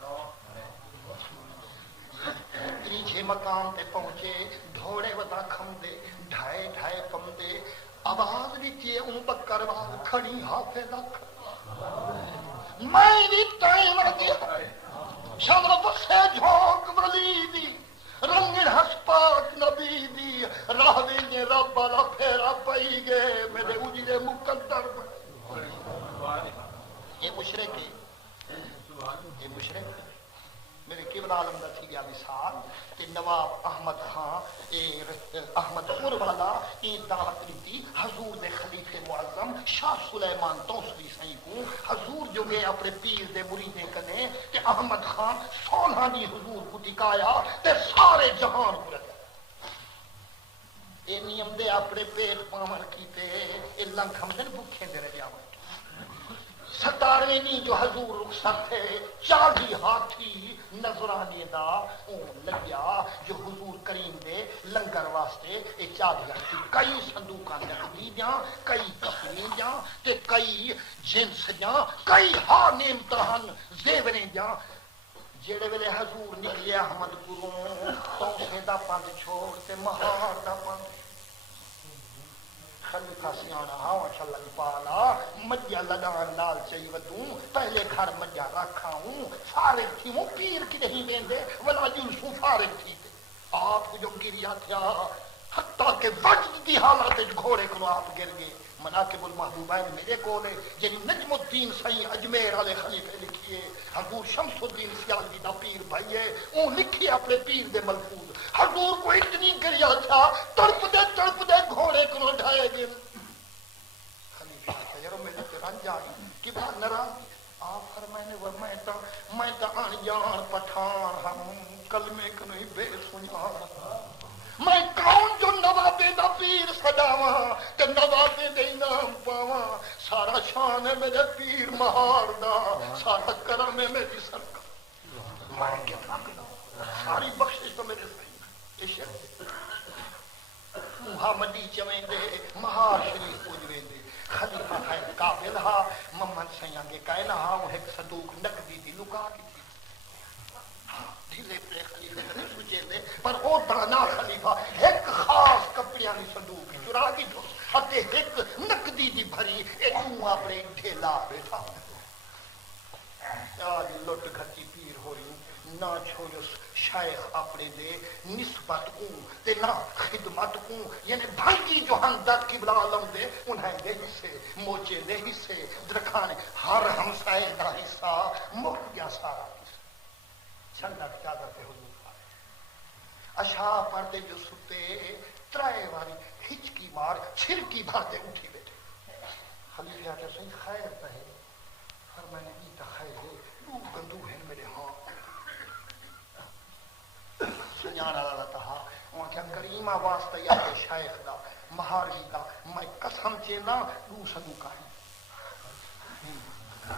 تریچے مقام تے پہنچے دھوڑے ودا کھم دے ڈھائے ڈھائے کم دے آواز بھی چیئے اون بکر واز کھڑی ہاتھے لکھ میں بھی ٹائم لگی شمر بسے جھوک ولی دی رنگن ہسپاک نبی دی راہوی نے رب والا پھیرا پئی گئے میرے اجلے مقدر یہ مشرک ہے یہ مشرک ہے میرے قبلہ عالم دا تھی گیا مثال تے نواب احمد خان احمد خور والا ایک دعوت لیتی حضور دے خلیفہ معظم شاہ سلیمان توسوی سائیں کو حضور جو گئے اپنے پیر دے مریدے کنے تے احمد خان 16 دی حضور کو ٹکایا تے سارے جہان کو رکھا اے نیم دے اپنے پیٹ پامر کیتے اے لنگ ہم دن بکھے دے رہے آوے 17ویں دن جو حضور رخصت تھے 40 ہاتھی نظرانے دا اون لگیا جو حضور کریم دے لنگر واسطے اے 40 ہاتھی کئی صندوقاں لکھدی دیاں کئی کفنیں دیاں تے کئی جنس دیاں کئی ہاں نعمتاں زیوریں دیاں جیڑے ویلے حضور نکلے احمد گروں توسے دا پند چھوڑ تے مہار دا پند خلیفہ سیانا ہاں چلن پالا مجھا لگان لال چاہیے ودوں پہلے گھر مجھا رکھا ہوں فارغ تھی ہوں پیر کی نہیں دیندے ولا جلسوں فارغ تھی تھے آپ جو گریا تھا حتیٰ کہ وجد کی حالت گھوڑے کو آپ گر گئے مناقب المحبوبین میرے کولے جنہی نجم الدین سائیں اجمیر والے خلیفے لکھیے حضور شمس الدین سیالوی دا پیر بھائی ہے اون لکھیے اپنے پیر دے ملفوظ حضور کو اتنی گریا تھا تڑپ دے گھوڑے کو ڈھائے گئے خلیفہ کہ یارو میرے تے رنج آئی کہ بات ناراض آپ فرمائنے وہ میں تا انجان پٹھان ہم کلمے کو نہیں بے سنیا میں کون جو نوابے دا پیر سجاواں تے نوابے دے انعام پاواں سارا شان ہے میرے پیر مہار دا سارا کرم ہے میری سرکار میں کیا ساری بخشش تو میرے سائیں عشق محمدی چویں دے مہار شریف پوجویں دے خلیفہ خیر قابل ہا ممن سیاں کے کائنا ہا وہ ایک صندوق نقدی دی لکا کی ڈھیلے پہ خلیفہ نہیں سوچے دے پر او دانا خلیفہ ایک خاص کپڑیاں دی صندوق چرا کی جو اتے ایک نقدی دی بھری ایتوں اپنے ڈھیلا بیٹھا آج لٹ گھٹی پیر ہو رہی نہ چھوڑو شیخ اپنے دے نسبت کو تے نہ خدمت کو یعنی بھنگی جو ہندت قبلہ عالم دے انہیں دے حصے موچے دے حصے درکھانے ہر ہمسائے دا حصہ موت گیا سارا چھنڈک چادر پہ حضور پائے اشا پردے جو ستے ترائے والی ہچکی مار چھرکی بھرتے اٹھی بیٹھے خلیفہ کے سن خیر پہے فرمانے کی تا خیر ہے لو گندو ہیں میرے ہاں سنیانا اللہ تہا وہاں کیا کریمہ واسطہ یا کہ شیخ دا مہاری دا میں قسم چینا لو سنو کاری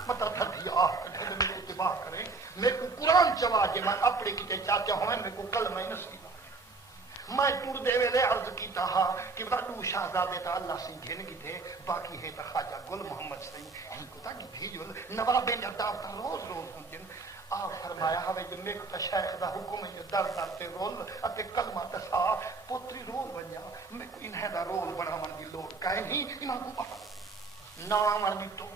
مطلب تھردی آہ کٹھے میں کو اتباہ کریں میں کو قرآن چوا جے میں اپنے کتے چاہتے ہوں میں کو کلمہ نصیب میں تور دے ویلے عرض کیتا ہا کہ بڑو شہزادے تا اللہ سنگھ گھن کی تھے باقی ہے تا خواجہ گل محمد سنگھ ان کو تا کی بھیجول نوابے نردار تا روز ہوں آپ فرمایا ہوئے جو میں کو شیخ دا حکم ہے در تے رول اتے کلمہ تسا پتری رول بنیا میں کو انہیں دا رول بنا من دی لوگ کہے نہیں انہاں کو پتا نام من دی تو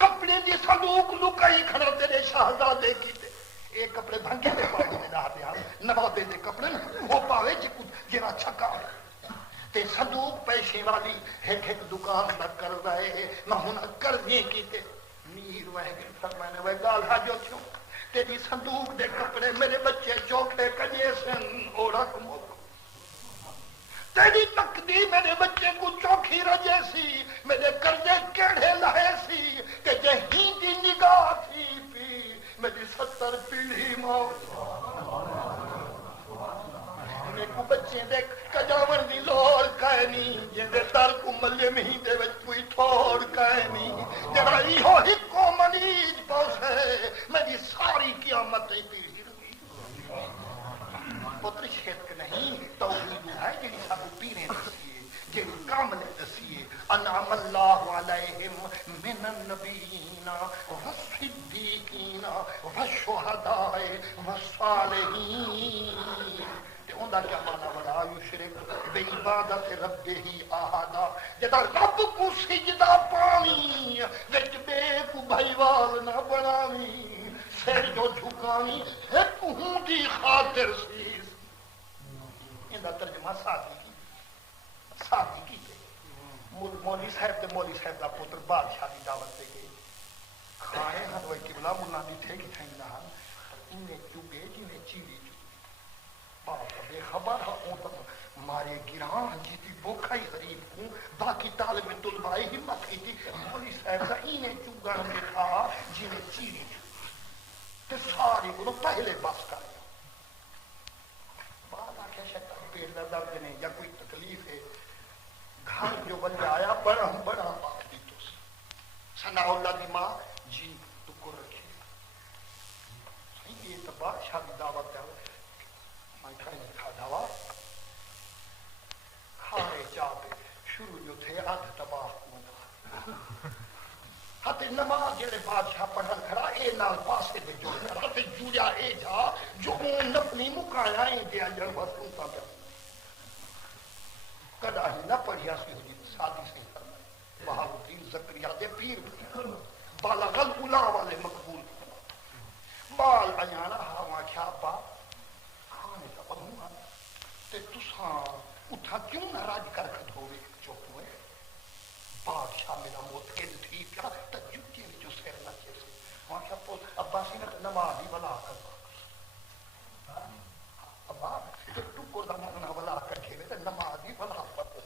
کپڑے دی صندوق لکائی کھڑا تیرے شہزادے کی تے ایک کپڑے بھنگے دے پاڑی میں ڈار دیا نوابے دے کپڑے وہ پاوے جی کچھ جیرا چھکا تے صندوق پیشے والی ایک دکان نہ کر رہے نہ ہونا کر دیں کی تے میر وہے گئے فرمانے وہ گال ہا جو چھو تیری صندوق دے کپڑے میرے بچے چوکھے کجے سن اوڑا کمو تیری تقدیر میرے بچے کو چوکھی رجے سی میرے کرجے کیڑے لہے سی کہ جہی دی نگاہ تھی پی میری 70 پیڑھی موت میں کو بچے دے کجاور دی لوڑ کہنی جندے تر کو ملے میں دے وچ کوئی تھوڑ کہنی جڑا ایہو ہکو منیج پوسے میری ساری قیامت پیڑھی رہی پتر شرک نہیں توحید ہے جڑی سب پیرے دسیے جڑی کامل دسیے انعم اللہ علیہم من النبیین والصدیقین والشہداء والصالحین تے اوندا کیا معنی ولا یشرک بعبادت ربہ احد جدا رب کو سجدہ پاویں وچ بے کو بھائیوال نہ بناویں سر جو جھکاویں ایک ہوں دی خاطر سی اندہ ترجمہ سادی کی مولی صاحب دا پتر بادشاہ دی دعوت دے گئے کھائے ہاں وہ قبلہ منا دی تھے کہ تھیں نہ انہیں چوگے جنہیں چیلی باپ بے خبر ہوں تک مارے گران جیتی بوکھائی غریب ہوں باقی طالب طلبائی ہمت کی تھی مولی صاحب دا انہیں چوگان میں تھا جنہیں چیلی تے ساری کو پہلے بس کر بعد آکھے شکر پیٹ درد نہیں یا کوئی تکلیف ہے گھر جو بن جایا بڑا بات دی تو ثنا اللہ دی ماں جی تو کو رکھے یہ تو بادشاہ دی دعوت ہے میں کھائیں کھا دعوا کھانے چاہتے شروع جو تھے آدھ تباہ کو ہاتھ نماز جڑے بادشاہ پڑھن کھڑا اے نال پاسے دے جو کھڑا تے جوڑیا اے جا جو اون نپنی مکایا اے دیا جڑ وسوں تا کدا ہی نہ پڑھیا سی ہوئی آیانا ہاں کیا با کھانے کا بنوں تے تساں اتھا کیوں ناراض کر کھد ہوئے چوک ہوئے بادشاہ میرا موتقل تھی کیا تجھتی میں جو سیر نہ چیسے وہاں کیا پوچھ عباسی نے نمازی بلا کر ابا تو ٹکر دا مرنا بلا کر کھیلے تے نمازی بلا پر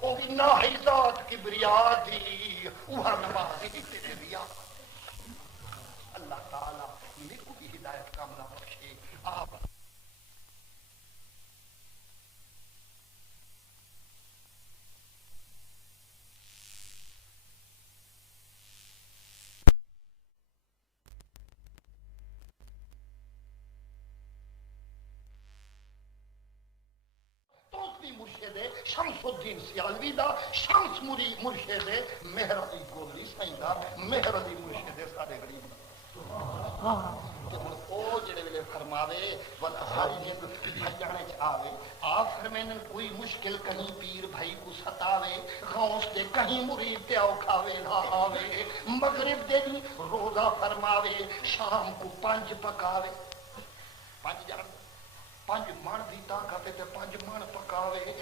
او بھی ناہی ذات کی بریادی وہاں نمازی تے ریا اللہ تعالیٰ میرے کو بھی ہدایت کاملہ بخشے آپ مرشد شمس الدین سیالوی دا شمس مری مرشد مہر علی گولری سائیں دا مہر علی مرشد سارے غریب کہ ہن او جڑے ویلے فرماوے ولا ساری نے بھجانے چ آوے آپ فرمائیں کوئی مشکل کہیں پیر بھائی کو ستاوے غوث دے کہیں مرید تے اوکھاوے نہ آوے مغرب دے دی روزہ فرماوے شام کو 5 پکاوے 5 جان 5 من دی طاقت تے 5 من پکاوے